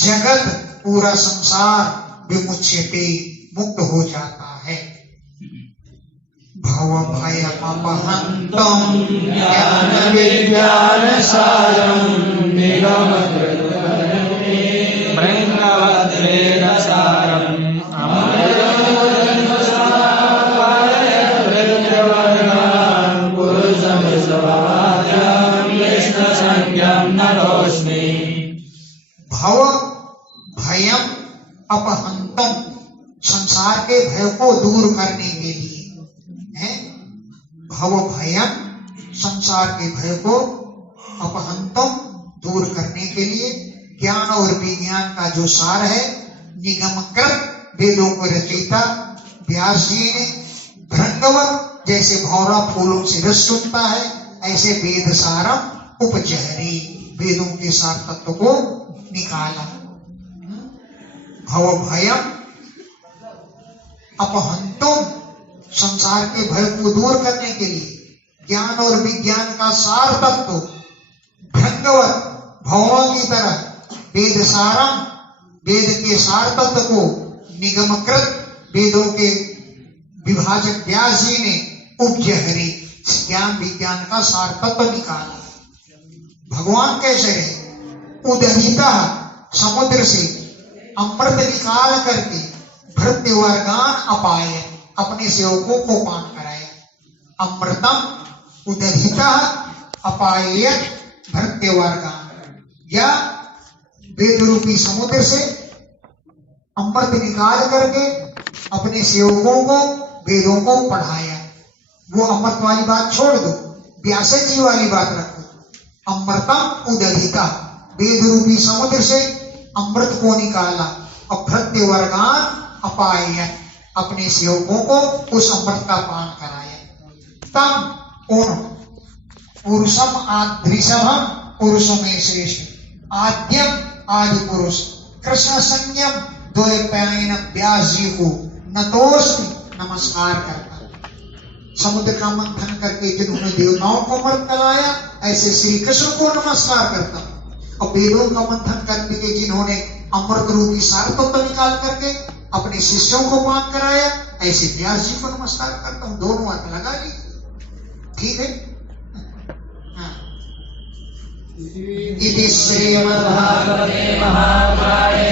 जगत, पूरा संसार विमुच्यते, मुक्त हो जाता है। भव भय अपहंतम ज्ञान विज्ञान सारं निगम ब्रह्मवद् वेद सारं पुरुषं स्वभावं कृष्ण संज्ञं नतोऽस्मि। भव भयम अपहंतम, संसार के भय को दूर करने के लिए है। भव भयम, संसार के भय को अपहंतम, दूर करने के लिए ज्ञान और विज्ञान का जो सार है, निगमकृत, वेदों को रचयिता व्यास जी ने भृंगवत, जैसे भौरा फूलों से रस चुनता है, ऐसे वेद सारम उपजहरी, वेदों के सार तत्व को निकाला। भव भयम अपहंतुम, संसार के भय को दूर करने के लिए ज्ञान और विज्ञान का सार तत्व भृंगवत, भौरों की तरह वेद सारम, वेद के सार तत्व को निगमकृत, वेदों के विभाजक व्यास जी ने उपजहरी, ज्ञान विज्ञान का सार तत्व निकाला। भगवान कैसे है? उदहिता, समुद्र से अमृत निकाल करके भृत्य वर्गान अपाय, अपने सेवकों को पान कराया। अमृतम उदहिता अपाय, भृत्यवर्गान, या वेद रूपी समुद्र से अमृत निकाल करके अपने सेवकों को वेदों को पढ़ाया। वो अमृत वाली बात छोड़ दो, व्यास जी वाली बात रखो। अमृतम उदधिता, वेद रूपी समुद्र से अमृत को निकाला और भृत्यवर्गान अपाय, अपने सेवकों को उस अमृत का पान कराया। तम उन पुरुषम आदृशभम, पुरुषों में श्रेष्ठ, आद्यम आदि पुरुष, कृष्ण संयम द्वैपायन व्यास जी को नतोस्मि, नमस्कार करता। समुद्र का मंथन करके जिन्होंने देवताओं को अमृत कराया, ऐसे श्री कृष्ण को नमस्कार करता हूं। और वेदों का मंथन करके जिन्होंने अमृत रूपी सार तत्व निकाल करके अपने शिष्यों को पान कराया, ऐसे व्यास जी को नमस्कार करता हूं। दोनों हाथ लगा ली, ठीक है। इति श्रीमद्भागवते महापुराणे